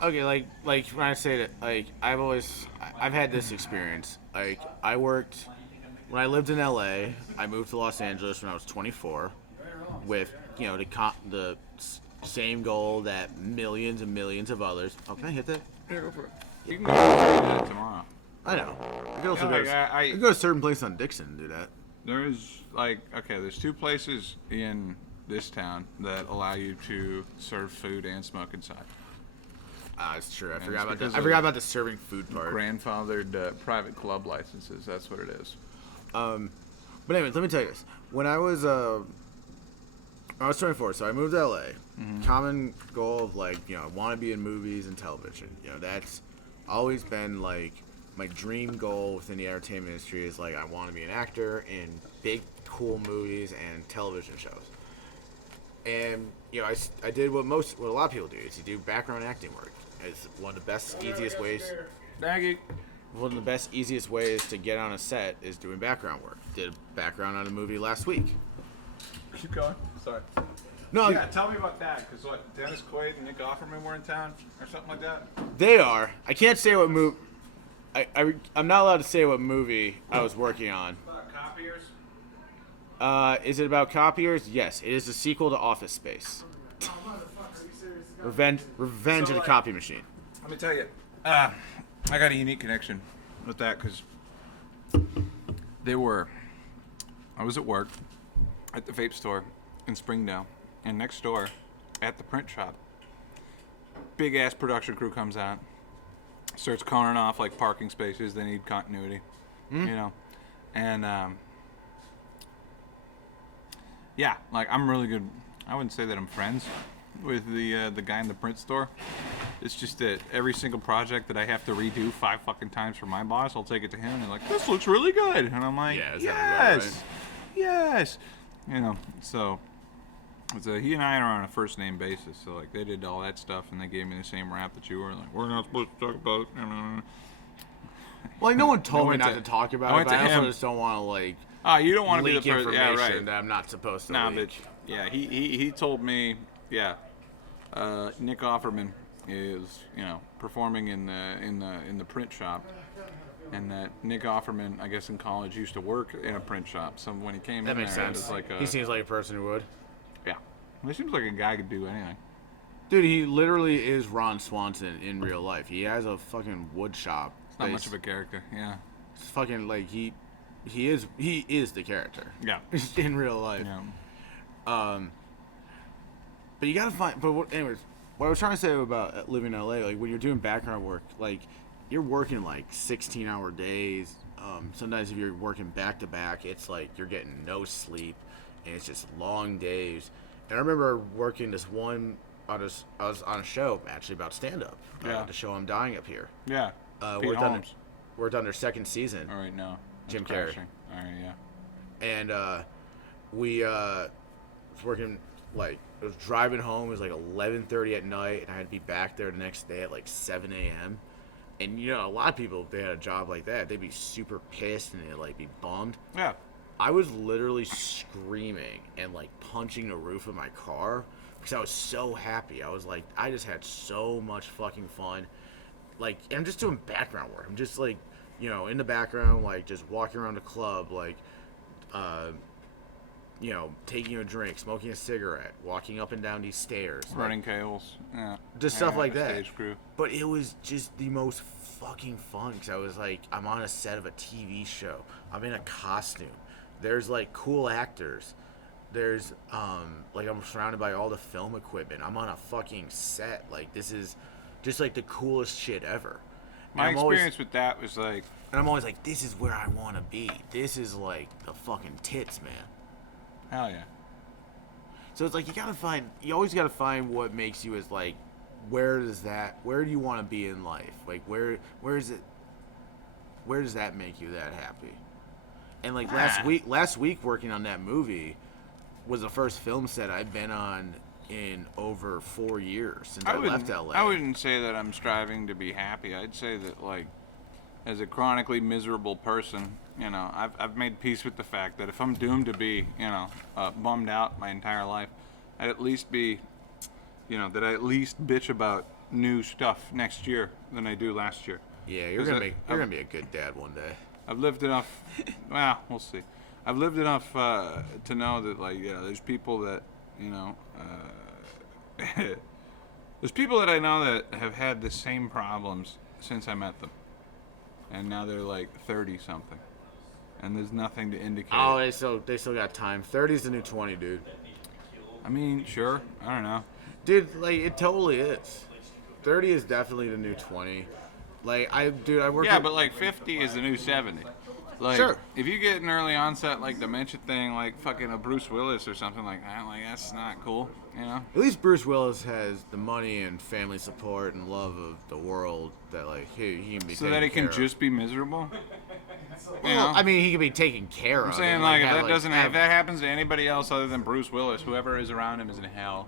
Okay, like when I say that, like, I've had this experience. Like, when I lived in LA, I moved to Los Angeles when I was 24, with the same goal that millions and millions of others. Oh, can I hit that? Yeah, go for it. You can go that tomorrow. I know. I go to certain place on Dixon and do that. There's there's 2 places in this town that allow you to serve food and smoke inside. It's true. I forgot about the serving food part. Grandfathered private club licenses. That's what it is. But anyways, let me tell you this. When I was 24, so I moved to LA. Mm-hmm. Common goal of, like, I want to be in movies and television. That's always been, like, my dream goal within the entertainment industry is, like, I want to be an actor in big, cool movies and television shows. And, I did what a lot of people do, is you do background acting work. It's one of the best, easiest ways. One of the best, easiest ways to get on a set is doing background work. Did a background on a movie last week. Keep going. Sorry. No. Yeah, tell me about that. Because Dennis Quaid and Nick Offerman were in town or something like that? They are. I can't say what movie. I'm not allowed to say what movie I was working on. About copiers? Is it about copiers? Yes. It is a sequel to Office Space. Oh, motherfucker, are you serious? Revenge of the Copy Machine. Let me tell you. I got a unique connection with that because I was at work at the vape store in Springdale, and next door at the print shop, big ass production crew comes out, starts cornering off like parking spaces. They need continuity, and like, I'm really good. I wouldn't say that I'm friends with the guy in the print store, It's just that every single project that I have to redo 5 fucking times for my boss, I'll take it to him and he's like, this looks really good. And I'm like, Yeah, is that about yes, right? yes. You know, so he and I are on a first name basis. So like they did all that stuff and they gave me the same rap that you were. Like, we're not supposed to talk about, you know. Like, no one told I me went not to- to talk I about it, went but to I also him. just don't want to, like, You don't want to be leak the first. Yeah, information right. that I'm not supposed to Nah, leak. but yeah, he told me, yeah, Nick Offerman is, you know, performing in the print shop, and that Nick Offerman, I guess in college, used to work in a print shop. So when he came That in makes there, it sense. was like He seems like a person who would. yeah, well, he seems like a guy could do anything. Dude, he literally is Ron Swanson in real life. He has a fucking wood shop. It's not much of a character. Yeah, It's fucking like he is the character yeah, in real life. yeah. But you gotta find. But anyways, what I was trying to say about living in LA, like when you're doing background work, like you're working like 16-hour days. Sometimes if you're working back to back, it's like you're getting no sleep, and it's just long days. And I remember working this one. I was on a show actually about stand up. Yeah. The show I'm Dying Up Here. Yeah. Pete Worked Holmes. on their second season. All right, no. That's Jim Carrey. crashing. All right, yeah. And we was working, like, I was driving home. It was like 11:30 at night, and I had to be back there the next day at like 7 a.m. And you know, a lot of people, if they had a job like that, they'd be super pissed and they'd like be bummed. Yeah. I was literally screaming and like punching the roof of my car because I was so happy. I was like, I just had so much fucking fun. Like, and I'm just doing background work. I'm just like, you know, in the background, like just walking around the club, like, you know, taking a drink, smoking a cigarette, walking up and down these stairs, Running cables. Yeah. just stuff like that. Stage crew. But it was just the most fucking fun because I was like, I'm on a set of a TV show. I'm in a costume. There's like cool actors. There's like I'm surrounded by all the film equipment. I'm on a fucking set. Like this is just like the coolest shit ever. My And experience with that was like, I'm always like, this is where I want to be. This is like the fucking tits, man. hell yeah. So it's like you always gotta find what makes you as like, where do you want to be in life? Like where does that make you that happy? And like last week working on that movie was the first film set I've been on in over 4 years since I left LA. I wouldn't say that I'm striving to be happy. I'd say that, like, as a chronically miserable person, you know, I've made peace with the fact that if I'm doomed to be, you know, bummed out my entire life, I'd at least be, you know, that I at least bitch about new stuff next year than I do last year. Yeah, you're gonna be a good dad one day. I've lived enough. Well, we'll see. I've lived enough to know that, like, yeah, there's people that, you know, there's people that I know that have had the same problems since I met them, and now they're like 30 something, and there's nothing to indicate. Oh, they still got time. 30's the new 20, dude. I mean, sure. I don't know. Dude, like it totally is. 30 is definitely the new 20. Like I work. Yeah, but like 50 is the new 70. Like, Sure. if you get an early onset like dementia thing, like fucking a Bruce Willis or something like that, like that's not cool, you know? At least Bruce Willis has the money and family support and love of the world that like he can be. So that he can just be miserable. You know? Well, I mean, he can be taken care of. I'm saying, and, like, if have, that doesn't, have- if that happens to anybody else other than Bruce Willis, whoever is around him is in hell.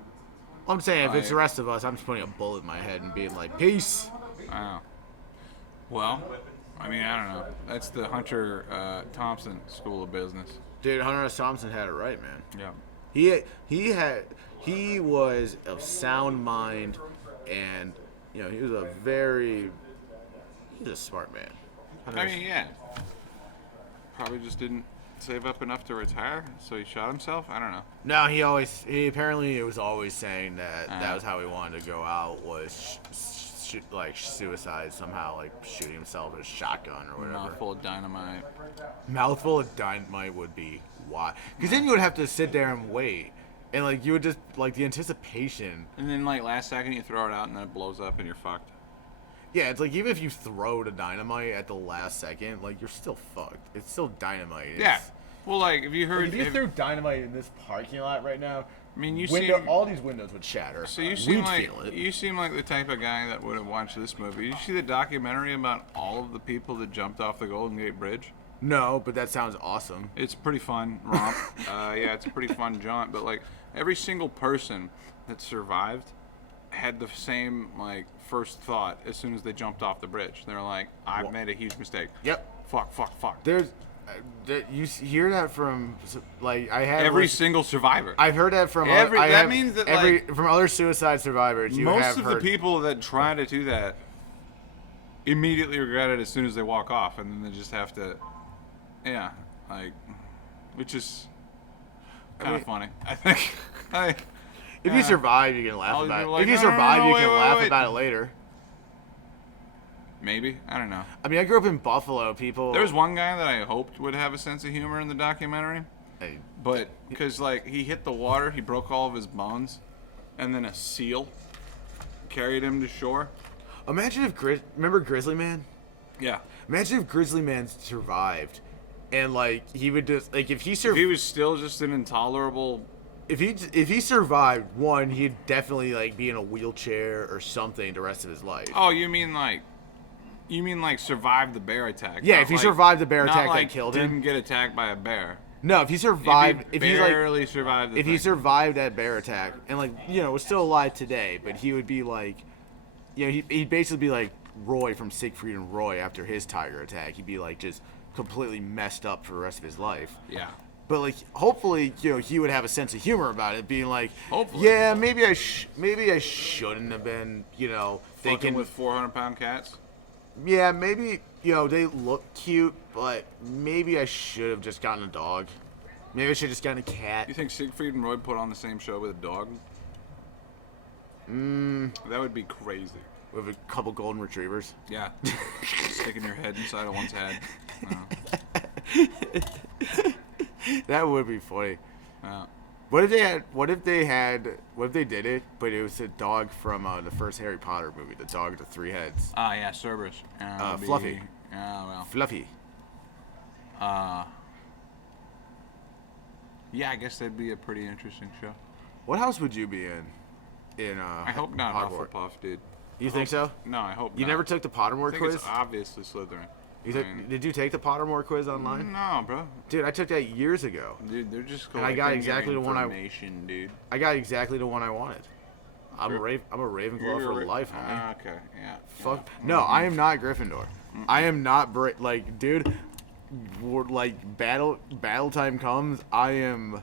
I'm saying if it's like- the rest of us, I'm just putting a bullet in my head and being like, peace. Wow. Well, I mean, I don't know. That's the Hunter Thompson School of Business. Dude, Hunter S. Thompson had it right, man. Yeah. He was of sound mind, and you know he was a smart man. I mean, yeah. Probably just didn't save up enough to retire, so he shot himself. I don't know. No, he apparently was always saying that that was how he wanted to go out, was like suicide somehow, like shooting himself with a shotgun or whatever. Mouthful of dynamite. Mouthful of dynamite would be why, because then you would have to sit there and wait, and like you would just like the anticipation. And then, like, last second you throw it out and then it blows up and you're fucked. Yeah, it's like even if you throw the dynamite at the last second, like you're still fucked. It's still dynamite. Yeah. Well, like, if you heard... If you threw dynamite in this parking lot right now, I mean, you all these windows would shatter. So you seem We'd like feel it. you seem like the type of guy that would have watched this movie. You see the documentary about all of the people that jumped off the Golden Gate Bridge? No, but that sounds awesome. It's pretty fun romp. Yeah, it's a pretty fun jaunt. But like every single person that survived had the same like first thought as soon as they jumped off the bridge. They're like, "I've made a huge mistake. Yep. Fuck." There's, you hear that from like I have Every single survivor. I've heard that from from other suicide survivors. Most of the people that try to do that immediately regret it as soon as they walk off, and then they just have to, which is kind of funny. I think. If you survive, you can laugh about it. Like, If you no, survive, you wait, can wait, laugh wait. about it later. Maybe, I don't know. I mean, I grew up in Buffalo. People. There was one guy that I hoped would have a sense of humor in the documentary, but because like he hit the water, he broke all of his bones, and then a seal carried him to shore. Imagine if remember Grizzly Man? Yeah. Imagine if Grizzly Man survived, and like he would just like if he survived. If he was still just an intolerable. If he survived, one, he'd definitely like be in a wheelchair or something the rest of his life. Oh, you mean like survive the bear attack? Yeah, not if he like- survived the bear not attack like that killed didn't him. get attacked by a bear. No, if he survived, if he barely survived the if he thing. survived that bear attack and like was still alive today, but he would be like, he'd basically be like Roy from Siegfried and Roy after his tiger attack. He'd be like just completely messed up for the rest of his life. Yeah. But like, hopefully, he would have a sense of humor about it, being like, Hopefully. yeah, maybe I shouldn't have been, Fucking thinking with 400-pound cats. yeah, maybe they look cute, but maybe I should have just gotten a dog. Maybe I should have just gotten a cat. You think Siegfried and Roy put on the same show with a dog? That would be crazy. With a couple golden retrievers. Yeah. Sticking your head inside of one's head. That would be funny. Yeah. What if they did it, but it was a dog from the first Harry Potter movie, the dog with the 3 heads. Ah, yeah, Cerberus. Fluffy. Yeah, well. Fluffy. Yeah, I guess that'd be a pretty interesting show. What house would you be in I hope not Hogwarts? Hufflepuff, dude. You think so? No, I hope You not. never took the Pottermore I think quiz? it's obviously Slytherin. Did you take the Pottermore quiz online? No, bro. Dude, I took that years ago. Dude, they're just And I got exactly the one I- information, dude. I got exactly the one I wanted. I'm a Ravenclaw for life, homie. Okay, yeah. Fuck. No, I am not Gryffindor. I am not dude. Like battle time comes, I am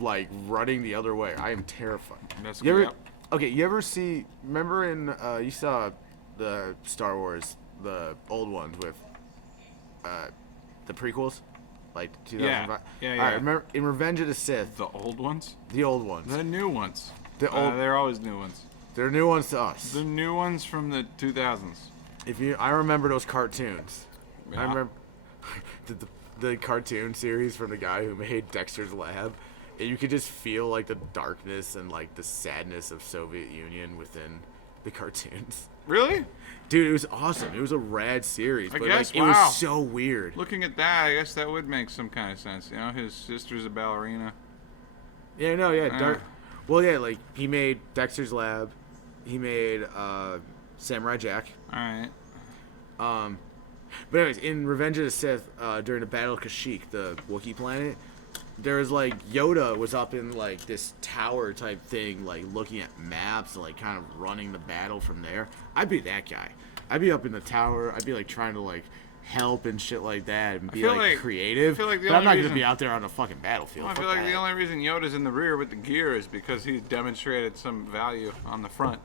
like running the other way. I am terrified. That's You ever? good. Okay, you ever see? Remember in you saw the Star Wars, the old ones with the prequels, like 2005. Yeah, All yeah. right, remember in Revenge of the Sith, The old ones? the old ones. The new ones. They're always new ones. They're new ones to us. The new ones from the 2000s. I remember those cartoons. Yeah. I remember the cartoon series from the guy who made Dexter's Lab, and you could just feel like the darkness and like the sadness of Soviet Union within the cartoons. Really? Dude, it was awesome. It was a rad series, but guess, like it wow. was so weird. Looking at that, I guess that would make some kind of sense. You know, his sister's a ballerina. Yeah, no, yeah, dark. Well, yeah, like he made Dexter's Lab, he made Samurai Jack. All right. But anyways, in Revenge of the Sith, during the Battle of Kashyyyk, the Wookiee planet, there was like Yoda was up in like this tower type thing, like looking at maps and like kind of running the battle from there. I'd be that guy. I'd be up in the tower. I'd be like trying to like help and shit like that and be feel like like- creative. I feel like the but I'm only not reason- gonna be out there on a fucking battlefield. Well, I Fuck feel like that. the only reason Yoda's in the rear with the gear is because he's demonstrated some value on the front.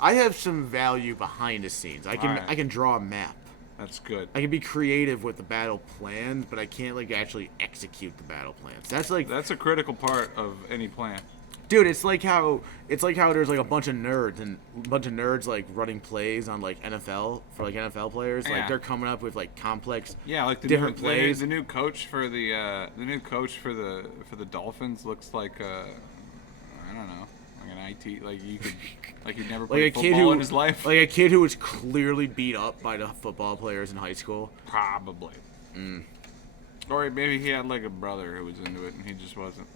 I have some value behind the scenes. I can Alright. I can draw a map. That's good. I can be creative with the battle plans, but I can't like actually execute the battle plans. That's like, That's a critical part of any plan. dude, it's like how there's like a bunch of nerds like running plays on like NFL for like NFL players. Yeah. Like they're coming up with like complex Yeah, like the different new, plays. The new coach for the for the Dolphins looks like I don't know, like an IT like he'd never Like played a kid football who in his life. like a kid who was clearly beat up by the football players in high school. Probably. Or maybe he had like a brother who was into it and he just wasn't.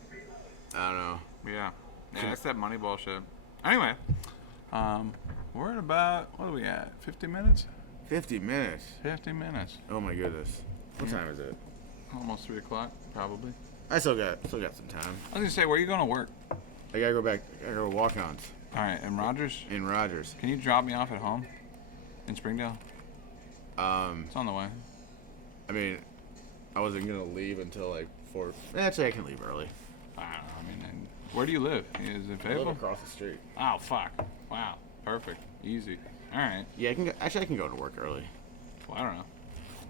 I don't know. Yeah, that's that Moneyball shit. Anyway, we're at about, what are we at? 50 minutes? 50 minutes. 50 minutes. Oh my goodness. What time is it? Almost 3 o'clock, probably. I still got some time. I was gonna say, where are you going to work? I gotta go back. I gotta go walk-ons All right, in Rogers. in Rogers. Can you drop me off at home in Springdale? Um, It's on the way. I mean, I wasn't gonna leave until like 4. Actually, I can leave early. I don't know. I mean, where do you live? Is it I live Fayetteville? across the street. Oh, fuck. Wow. Perfect. Easy. All right. Yeah, I can. Actually, I can go to work early. Well, I don't know.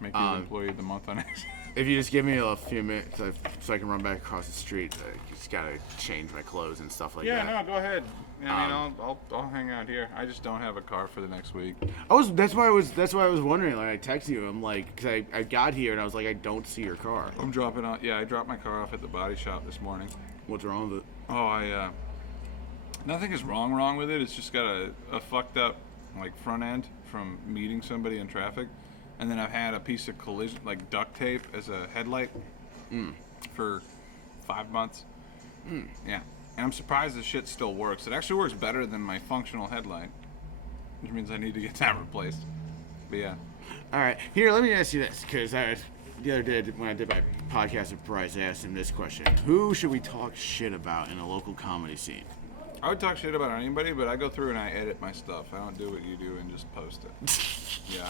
Make you the employee of the month on X. If you just give me a few minutes so I can run back across the street, I just gotta change my clothes and stuff like Yeah, that. no, go ahead. I mean, I'll hang out here. I just don't have a car for the next week. That's why I was wondering. Like, I texted you. I'm like, because I got here and I was like, I don't see your car. I'm dropping out. Yeah, I dropped my car off at the body shop this morning. What's wrong with it? Oh, nothing is wrong with it. It's just got a fucked up, like, front end from meeting somebody in traffic. And then I've had a piece of collision, like duct tape as a headlight for 5 months. Yeah. And I'm surprised this shit still works. It actually works better than my functional headlight, which means I need to get that replaced. But yeah. All right, here, let me ask you this, because the other day when I did my podcast with Bryce, I asked him this question: who should we talk shit about in a local comedy scene? I would talk shit about anybody, but I go through and I edit my stuff. I don't do what you do and just post it. Yeah,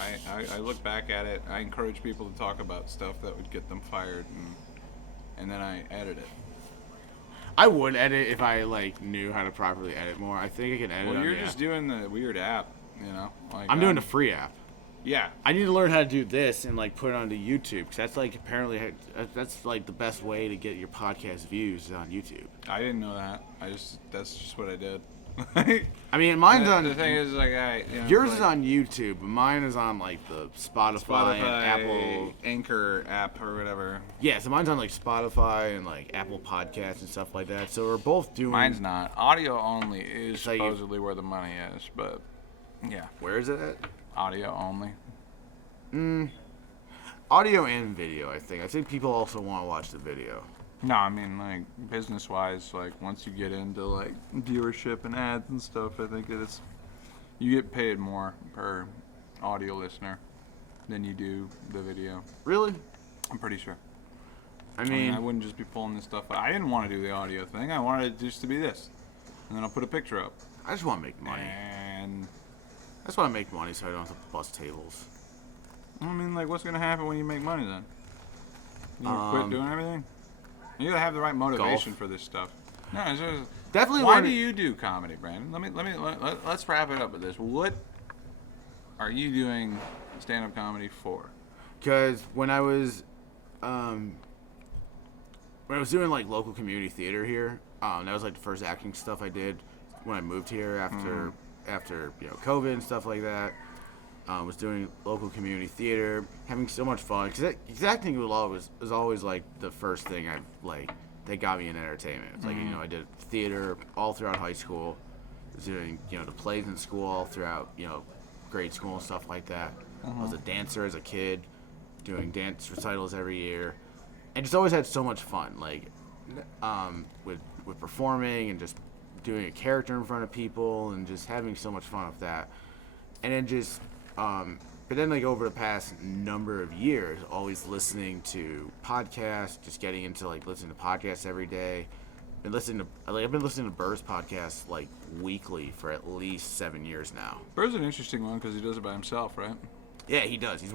I look back at it. I encourage people to talk about stuff that would get them fired, and then I edit it. I would edit if I like knew how to properly edit more. I think I can edit. Well, you're just doing the weird app, you know. Like, I'm doing the free app. Yeah. I need to learn how to do this and like put it onto YouTube, because that's like apparently that's like the best way to get your podcast views on YouTube. I didn't know that. That's just what I did. I mean, mine's on. The thing is, like, yours is on YouTube, but mine is on like the Spotify and Apple Anchor app or whatever. Yeah, so mine's on like Spotify and like Apple Podcasts and stuff like that. So we're both doing. Mine's not. Audio only is like supposedly where the money is, but yeah. Where is it at? Audio only. Audio and video, I think. I think people also want to watch the video. No, I mean, like, business-wise, like, once you get into, like, viewership and ads and stuff, I think you get paid more per audio listener than you do the video. Really? I'm pretty sure. I mean, I wouldn't just be pulling this stuff out. I didn't want to do the audio thing. I wanted it just to be this. And then I'll put a picture up. I just want to make money. And I just want to make money so I don't have to bust tables. I mean, like, what's going to happen when you make money then? You gonna quit doing everything? You gotta have the right motivation Golf. for this stuff. No, it's just, Definitely. why do you do comedy, Brandon? Let's wrap it up with this. What are you doing stand-up comedy for? Because when I was doing like local community theater here, that was like the first acting stuff I did when I moved here after COVID and stuff like that. Was doing local community theater, having so much fun. Because acting was always like the first thing that got me in entertainment. It's like I did theater all throughout high school. Was doing the plays in school all throughout grade school and stuff like that. I was a dancer as a kid, doing dance recitals every year, and just always had so much fun. Like with performing and just doing a character in front of people and just having so much fun with that. And then just but then like over the past number of years, always listening to podcasts, just getting into like listening to podcasts every day. I've been listening to Burr's podcast like weekly for at least 7 years now. Burr's an interesting one because he does it by himself, right? Yeah, he does. He's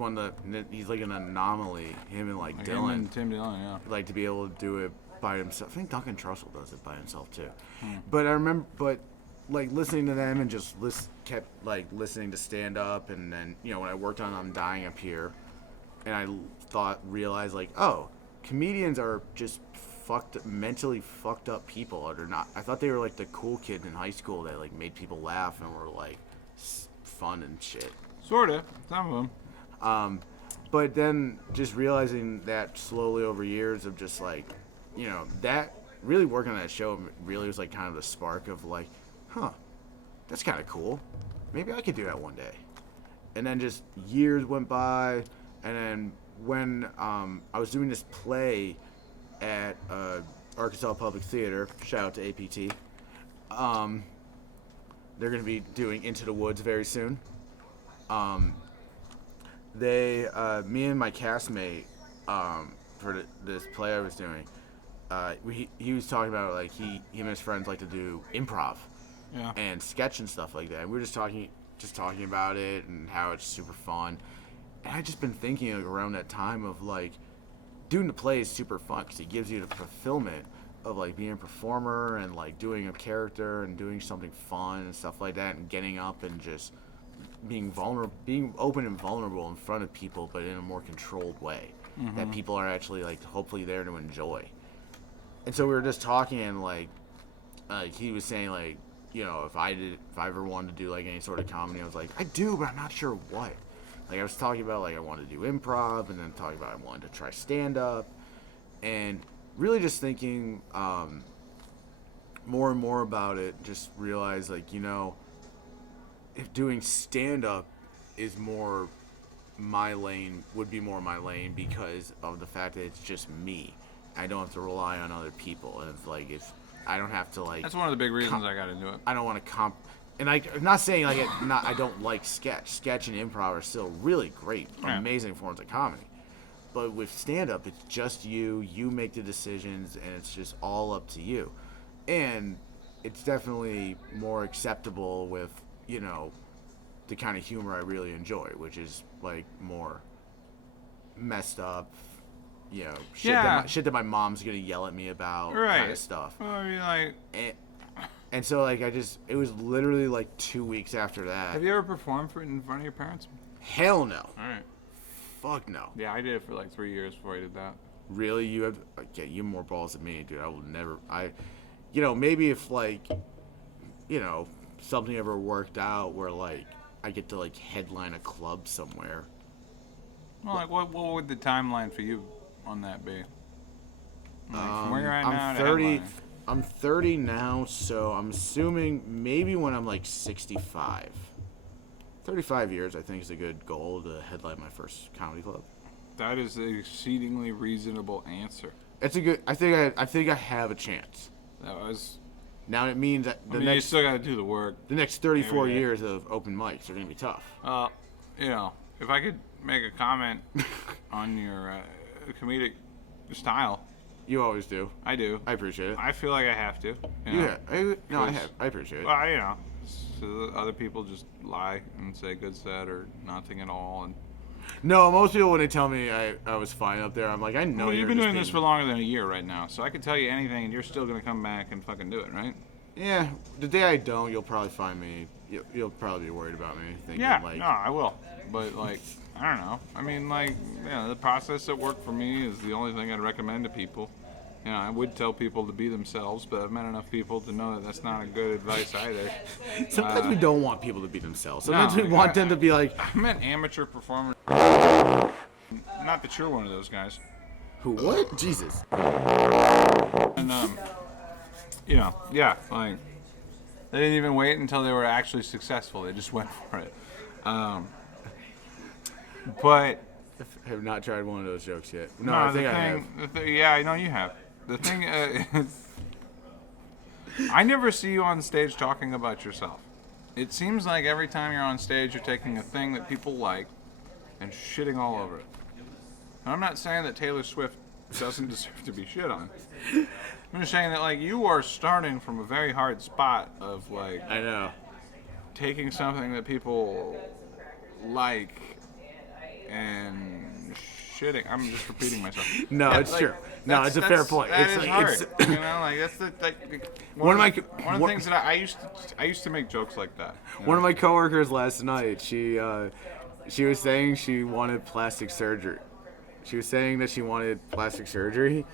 he's like an anomaly. Him and like Dylan. Him and Tim Dillon, yeah. Like to be able to do it by himself. I think Duncan Trussell does it by himself too. But I remember, like listening to them and just kept like listening to stand up, and then when I worked on I'm Dying up here, and I realized like, oh, comedians are just mentally fucked up people, or they're not. I thought they were like the cool kids in high school that like made people laugh and were like fun and shit. Sorta, some of them. But then just realizing that slowly over years of just like, that really working on that show really was like kind of the spark of like, that's kind of cool. Maybe I could do that one day. And then just years went by, and then when I was doing this play at Arkansas Public Theater. Shout out to APT. They're going to be doing Into the Woods very soon. Me and my castmate, for this play I was doing, he was talking about like he and his friends like to do improv, and sketch and stuff like that. And we were just talking about it and how it's super fun. And I just been thinking like, around that time of like doing the play is super fun because it gives you the fulfillment of like being a performer and like doing a character and doing something fun and stuff like that, and getting up and just being open and vulnerable in front of people, but in a more controlled way that people are actually like hopefully there to enjoy. And so we were just talking, and like he was saying like, you know, if I ever wanted to do like any sort of comedy, I was like, I do, but I'm not sure what. Like I was talking about like I wanted to do improv, and then talking about I wanted to try stand up, and really just thinking more and more about it, just realized like, you know, if doing stand up is more my lane, would be more my lane because of the fact that it's just me. I don't have to rely on other people, and it's like I don't have to like. That's one of the big reasons I got into it. I don't want to and I'm not saying like I don't like sketch. Sketch and improv are still really great, amazing forms of comedy. But with stand-up, it's just you. You make the decisions, and it's just all up to you. And it's definitely more acceptable with, you know, the kind of humor I really enjoy, which is like more messed up, you know, shit that my mom's gonna yell at me about, kind of stuff. Well, I mean, like, and so like it was literally like 2 weeks after that. have you ever performed in front of your parents? Hell no. All right. Fuck no. Yeah, I did it for like 3 years before I did that. Really? You have you have more balls than me, dude. I will never. You know, maybe if like, you know, something ever worked out where like I get to like headline a club somewhere. Well, like what would the timeline for you on that be? Like, from where you're at now I'm to 30. headline. I'm 30 now, so I'm assuming maybe when I'm like 65. 35 years, I think, is a good goal to headline my first comedy club. That is an exceedingly reasonable answer. It's a good. I think I have a chance. That was. Now it means that you still got to do the work. the next 34 years of open mics are gonna be tough. You know, if I could make a comment on your comedic style. You always do. I do. I appreciate it. I feel like I have to. You know? Yeah. I appreciate it. Well, you know, so other people just lie and say good set or nothing at all. And No, most people when they tell me I was fine up there, I'm like, I know well, you're you've been just doing this being- for longer than a year right now, so I can tell you anything, and you're still gonna come back and fucking do it, right? Yeah, the day I don't, you'll probably find me. You'll probably be worried about me. Thinking, Yeah, like, no, I will. But like, I don't know. I mean, like, the process that worked for me is the only thing I'd recommend to people. You know, I would tell people to be themselves, but I've met enough people to know that that's not a good advice either. Sometimes we don't want people to be themselves. Sometimes we want them to be like, I meant amateur performers. Not that you're one of those guys. who? What? Jesus. And you know, yeah, like they didn't even wait until they were actually successful. They just went for it. But I have not tried one of those jokes yet. No, no, I think I have. Yeah, I know you have. The thing is, I never see you on stage talking about yourself. It seems like every time you're on stage, you're taking a thing that people like and shitting all over it. And I'm not saying that Taylor Swift doesn't deserve to be shit on. I'm just saying that like you are starting from a very hard spot of like I know. taking something that people like and shitting. I'm just repeating myself. No, Yeah, it's like, true. No, it's a fair point. That It's is like, hard. it's- You know, like that's the like One of the things that I used to make jokes like that. You One of know? my coworkers last night, she was saying she wanted plastic surgery. She was saying that she wanted plastic surgery,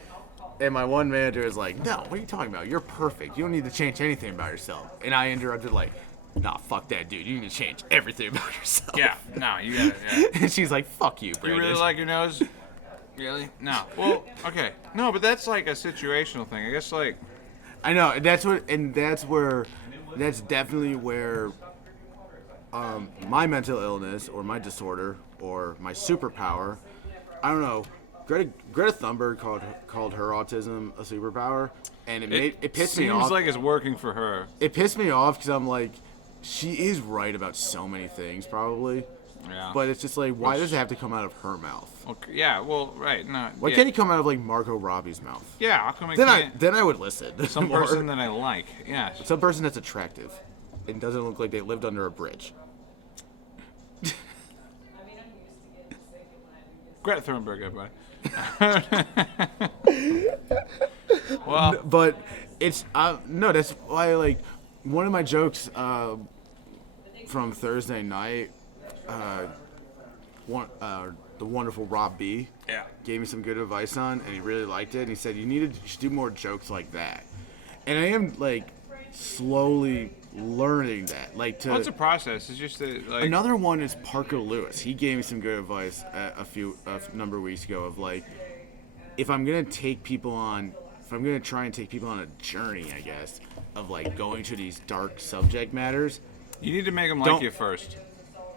and my one manager was like, "No, what are you talking about? You're perfect. You don't need to change anything about yourself." And I interrupted like, "Nah, fuck that, dude. You need to change everything about yourself." Yeah, no, you got it. Yeah. And she's like, "Fuck you, You Brandon." really like your nose? Really? No. Well, okay. No, but that's like a situational thing. I guess like I know, and that's definitely where my mental illness or my disorder or my superpower, I don't know, Greta Thunberg called her autism a superpower, and it pissed me off. Seems like it's working for her. It pissed me off because I'm like, she is right about so many things, probably. Yeah. But it's just like, why does it have to come out of her mouth? Okay, yeah. Well, right. No. Why can't it come out of like Margot Robbie's mouth? Yeah. How come it Then can't? I would listen. Some more. person that I like. Yeah. Some person that's attractive, and doesn't look like they lived under a bridge. Greta Thunberg, everybody. Well, But it's no. That's why like one of my jokes from Thursday night. The wonderful Rob B. Yeah. Gave me some good advice on, and he really liked it. And he said you should do more jokes like that. And I am like slowly learning that. Like to well, it's a process. It's just that, like, another one is Parker Lewis. He gave me some good advice a number of weeks ago of like, if I'm gonna try and take people on a journey, I guess, of like going to these dark subject matters. you need to make them like you first.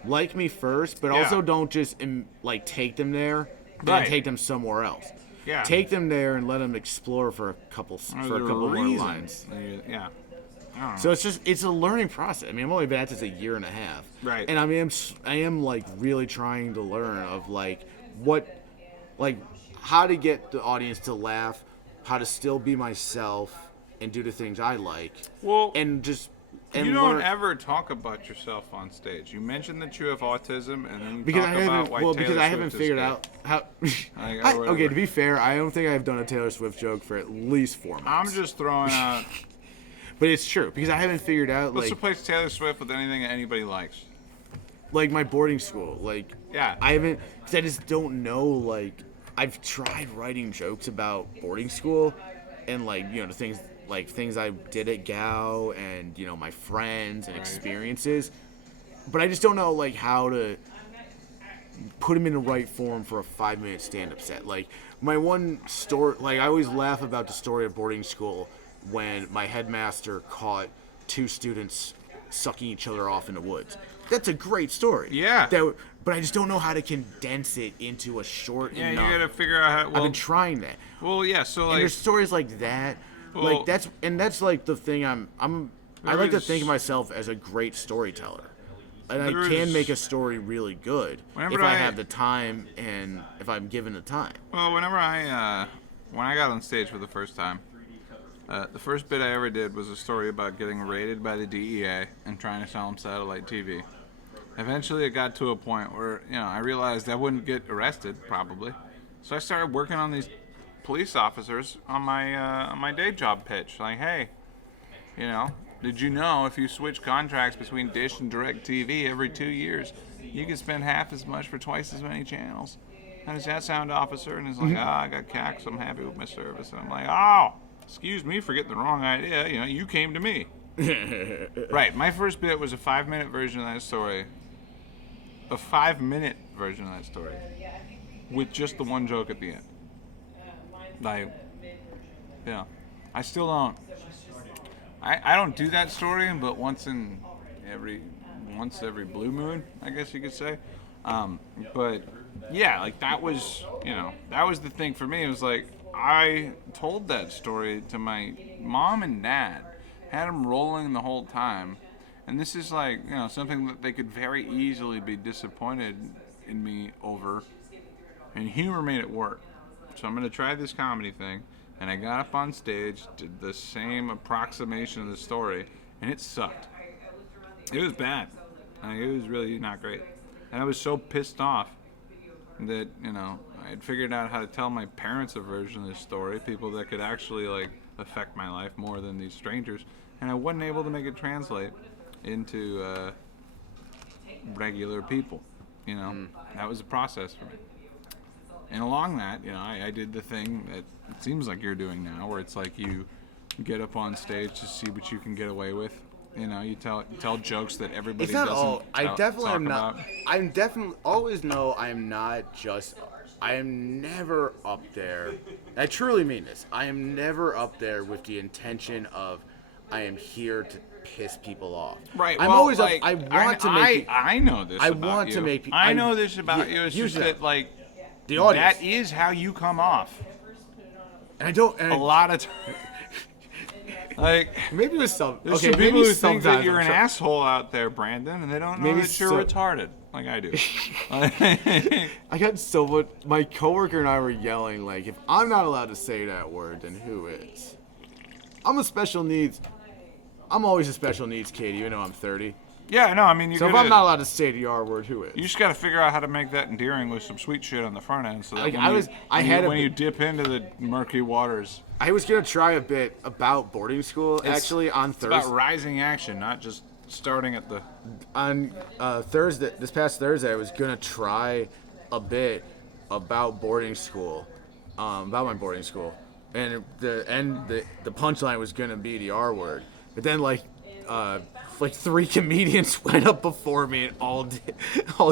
Like me first, but Yeah. also don't just like take them there, then Right. take them somewhere else. Yeah. Take them there and let them explore for a couple more reason. lines. Yeah. I don't know. So it's a learning process. I mean, I'm only been at this a year and a half. Right. And I am like really trying to learn of like how to get the audience to laugh, how to still be myself and do the things I like. Well, And just and you don't learn, ever talk about yourself on stage. You mentioned that you have autism, and then you because talk I about haven't why well Taylor because I Swift haven't is figured gay. out how. Or Okay, whatever. to be fair, I don't think I've done a Taylor Swift joke for at least 4 months. I'm just throwing out. But it's true because I haven't figured out Let's like replace Taylor Swift with anything that anybody likes. my boarding school. Like Yeah. I haven't because I just don't know. Like I've tried writing jokes about boarding school and like the things I did at Gow and my friends and experiences, but I just don't know like how to put them in the right form for a 5-minute stand-up set. Like my one story, like I always laugh about the story of boarding school when my headmaster caught 2 students sucking each other off in the woods. That's a great story. Yeah. But I just don't know how to condense it into a short Yeah, enough. you gotta figure out how. I've Well, been trying that. well, yeah. So And like, there's stories like that. Well, Like that's like the thing I like to is- think of myself as a great storyteller. And I There can is- make a story really good Whenever if I I- have the time and if I'm given the time. well, whenever when I got on stage for the first time, the first bit I ever did was a story about getting raided by the DEA and trying to sell them satellite TV. Eventually, it got to a point where I realized I wouldn't get arrested probably, so I started working on these police officers on my day job pitch. Like, hey, did you know if you switch contracts between Dish and DirecTV every 2 years, you can spend half as much for twice as many channels? How does that sound, officer? And he's like, I got CAC, so I'm happy with my service. And I'm like, oh, excuse me for getting the wrong idea. You came to me. Right. My first bit was a 5-minute version of that story. A 5-minute version of that story. With just the one joke at the end. Like, I still don't. I don't do that story, but once every blue moon, I guess you could say. But yeah, like that was the thing for me. It was like I told that story to my mom and dad, had them rolling the whole time, and this is like something that they could very easily be disappointed in me over, and humor made it work. So I'm gonna try this comedy thing. And I got up on stage, did the same approximation of the story, and it sucked. It was bad. It was really not great. And I was so pissed off that, I had figured out how to tell my parents a version of this story, people that could actually, affect my life more than these strangers. And I wasn't able to make it translate into regular people, That was a process for me. And along that, I did the thing that it seems like you're doing now, where it's like you get up on stage to see what you can get away with. You tell jokes that everybody It's not doesn't all. I definitely talk am not. about. I'm definitely always know I'm not just. I am never up there. I truly mean this. I am never up there with the intention of I am here to piss people off. Right. I'm well, always. like, I want to make. I know this. I about want you. to make. I know this about you. It's use just that, The audience. That is how you come off. And I don't. And A lot of times. Like, maybe it was some. there's Okay, some people maybe who think that sometimes you're I'm an asshole out there, Brandon, and they don't know Maybe that you're so- retarded, like I do. I got so much. My coworker and I were yelling like, if I'm not allowed to say that word, then who is? I'm a special needs. I'm always a special needs kid, even though I'm 30. Yeah, no, I mean, So if I'm not allowed to say the R word, who is? you just got to figure out how to make that endearing with some sweet shit on the front end, so that Like, when you dip into the murky waters, I was gonna try a bit about boarding school actually on it's about Thursday. rising action, not just starting at the. On Thursday, this past Thursday, I was gonna try a bit about boarding school, about my boarding school, and the punchline was gonna be the R word, but then like 3 comedians went up before me and all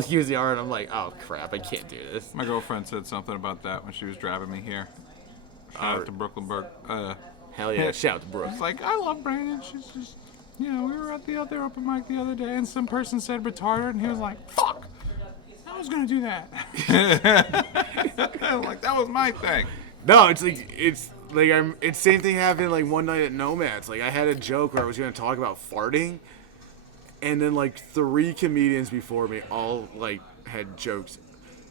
used the R, and I'm like, oh crap, I can't do this. My girlfriend said something about that when she was driving me here. Shout out to Brooklynburg. Hell yeah, shout out to Brooke. It's like, I love Brandon. She's just, we were at the other open mic the other day, and some person said retarded, and he was like, fuck, I was gonna do that. Like, that was my thing. No, it's same thing happened like one night at Nomads. Like I had a joke where I was gonna talk about farting, and then like 3 comedians before me all like had jokes,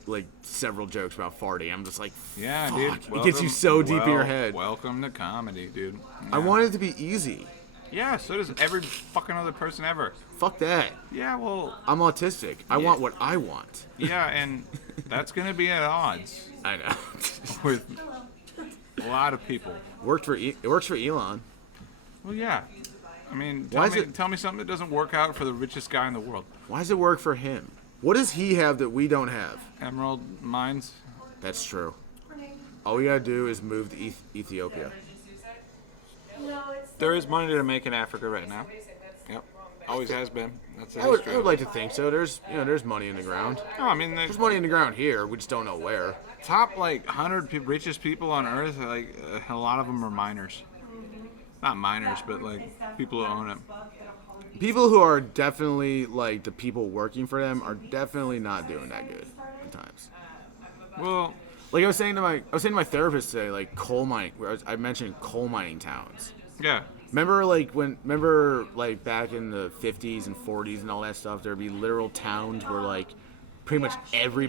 like several jokes about farting. I'm just like, Yeah, fuck. dude. It gets you so deep in your head. Welcome to comedy, dude. I Yeah. want it to be easy. Yeah, so does every fucking other person ever. Fuck that. Yeah, well, I'm autistic. I want what I want. yeah, and that's gonna be at odds I know. with a lot of people. It works for Elon. Well, yeah. I mean, Why is it- tell me something that doesn't work out for the richest guy in the world. Why does it work for him? What does he have that we don't have? Emerald Mines. That's true. All we gotta do is move to Ethiopia. There is money to make in Africa right now. Yep. Always has been. That's the I would history. like to think so. There's money in the ground. No, I mean, There's money in the ground here. We just don't know where. top like 100 richest people on earth, like a lot of them are miners. Not miners, but like people who own it. People who are definitely like the people working for them are definitely not doing that good at times. Well, Like I was saying to my therapist today, like coal mining. I mentioned coal mining towns. yeah. Remember back in the 50s and 40s and all that stuff, there'd be literal towns where like pretty much every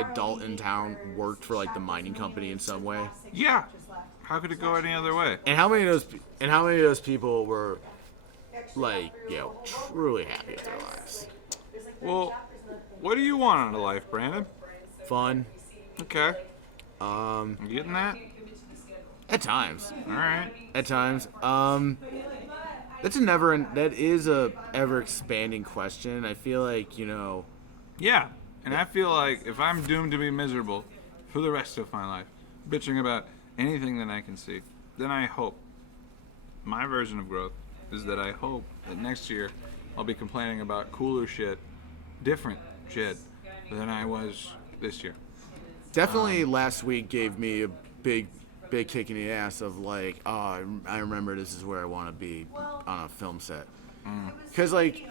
adult in town worked for like the mining company in some way. Yeah. How could it go any other way? And how many of those people were like, truly happy with their lives? Well, what do you want out of life, Brandon? Fun. Okay. You getting that? At times. All right. At times. That is a ever expanding question. I feel like, Yeah. And I feel like if I'm doomed to be miserable for the rest of my life, bitching about anything that I can see, then I hope my version of growth is that I hope that next year I'll be complaining about cooler shit, different shit than I was this year. definitely last week gave me a big kick in the ass of like, oh, I remember this is where I want to be on a film set. Because like,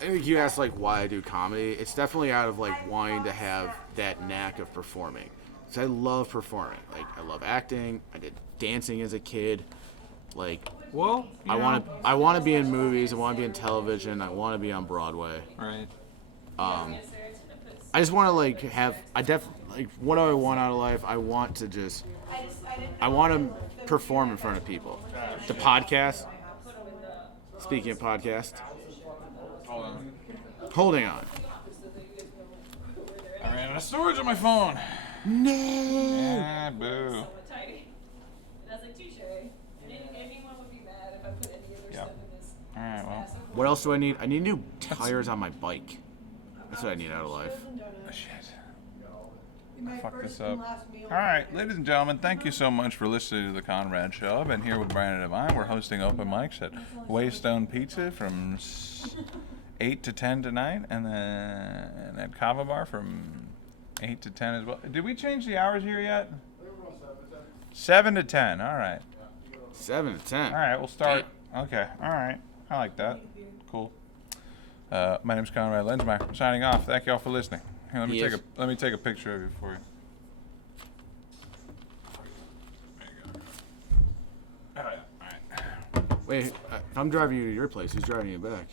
I think you asked like why I do comedy. It's definitely out of like wanting to have that knack of performing. So I love performing. Like I love acting. I did dancing as a kid. Like Well, I want to be in movies. I want to be in television. I want to be on Broadway. Right. I just want to like have. What do I want out of life? I want to perform in front of people. The podcast. Speaking of podcast. Hold on. Holding on. I ran out of storage on my phone. No. Yeah, boo. Tiny. And I was like, touche. Anyone would be mad if I put any of their Yep. stuff in this. All right, well. What else do I need? I need new tires on my bike. That's what I need out of life. Shit. I fucked this up. All right, ladies and gentlemen, thank you so much for listening to the Conrad Show. I've been here with Brandon Devine. We're hosting open mics at Waystone Pizza from 8 to 10 tonight, and then at Kava Bar from 8 to 10 as well. Did we change the hours here yet? 7 to 10. All right. 7 to 10. All right, we'll start. Okay. All right. I like that. Cool. My name's Conrad Lensmeyer. Signing off. Thank you all for listening. Here, let me take a picture of you for you. Wait, if I'm driving you to your place, who's driving you back?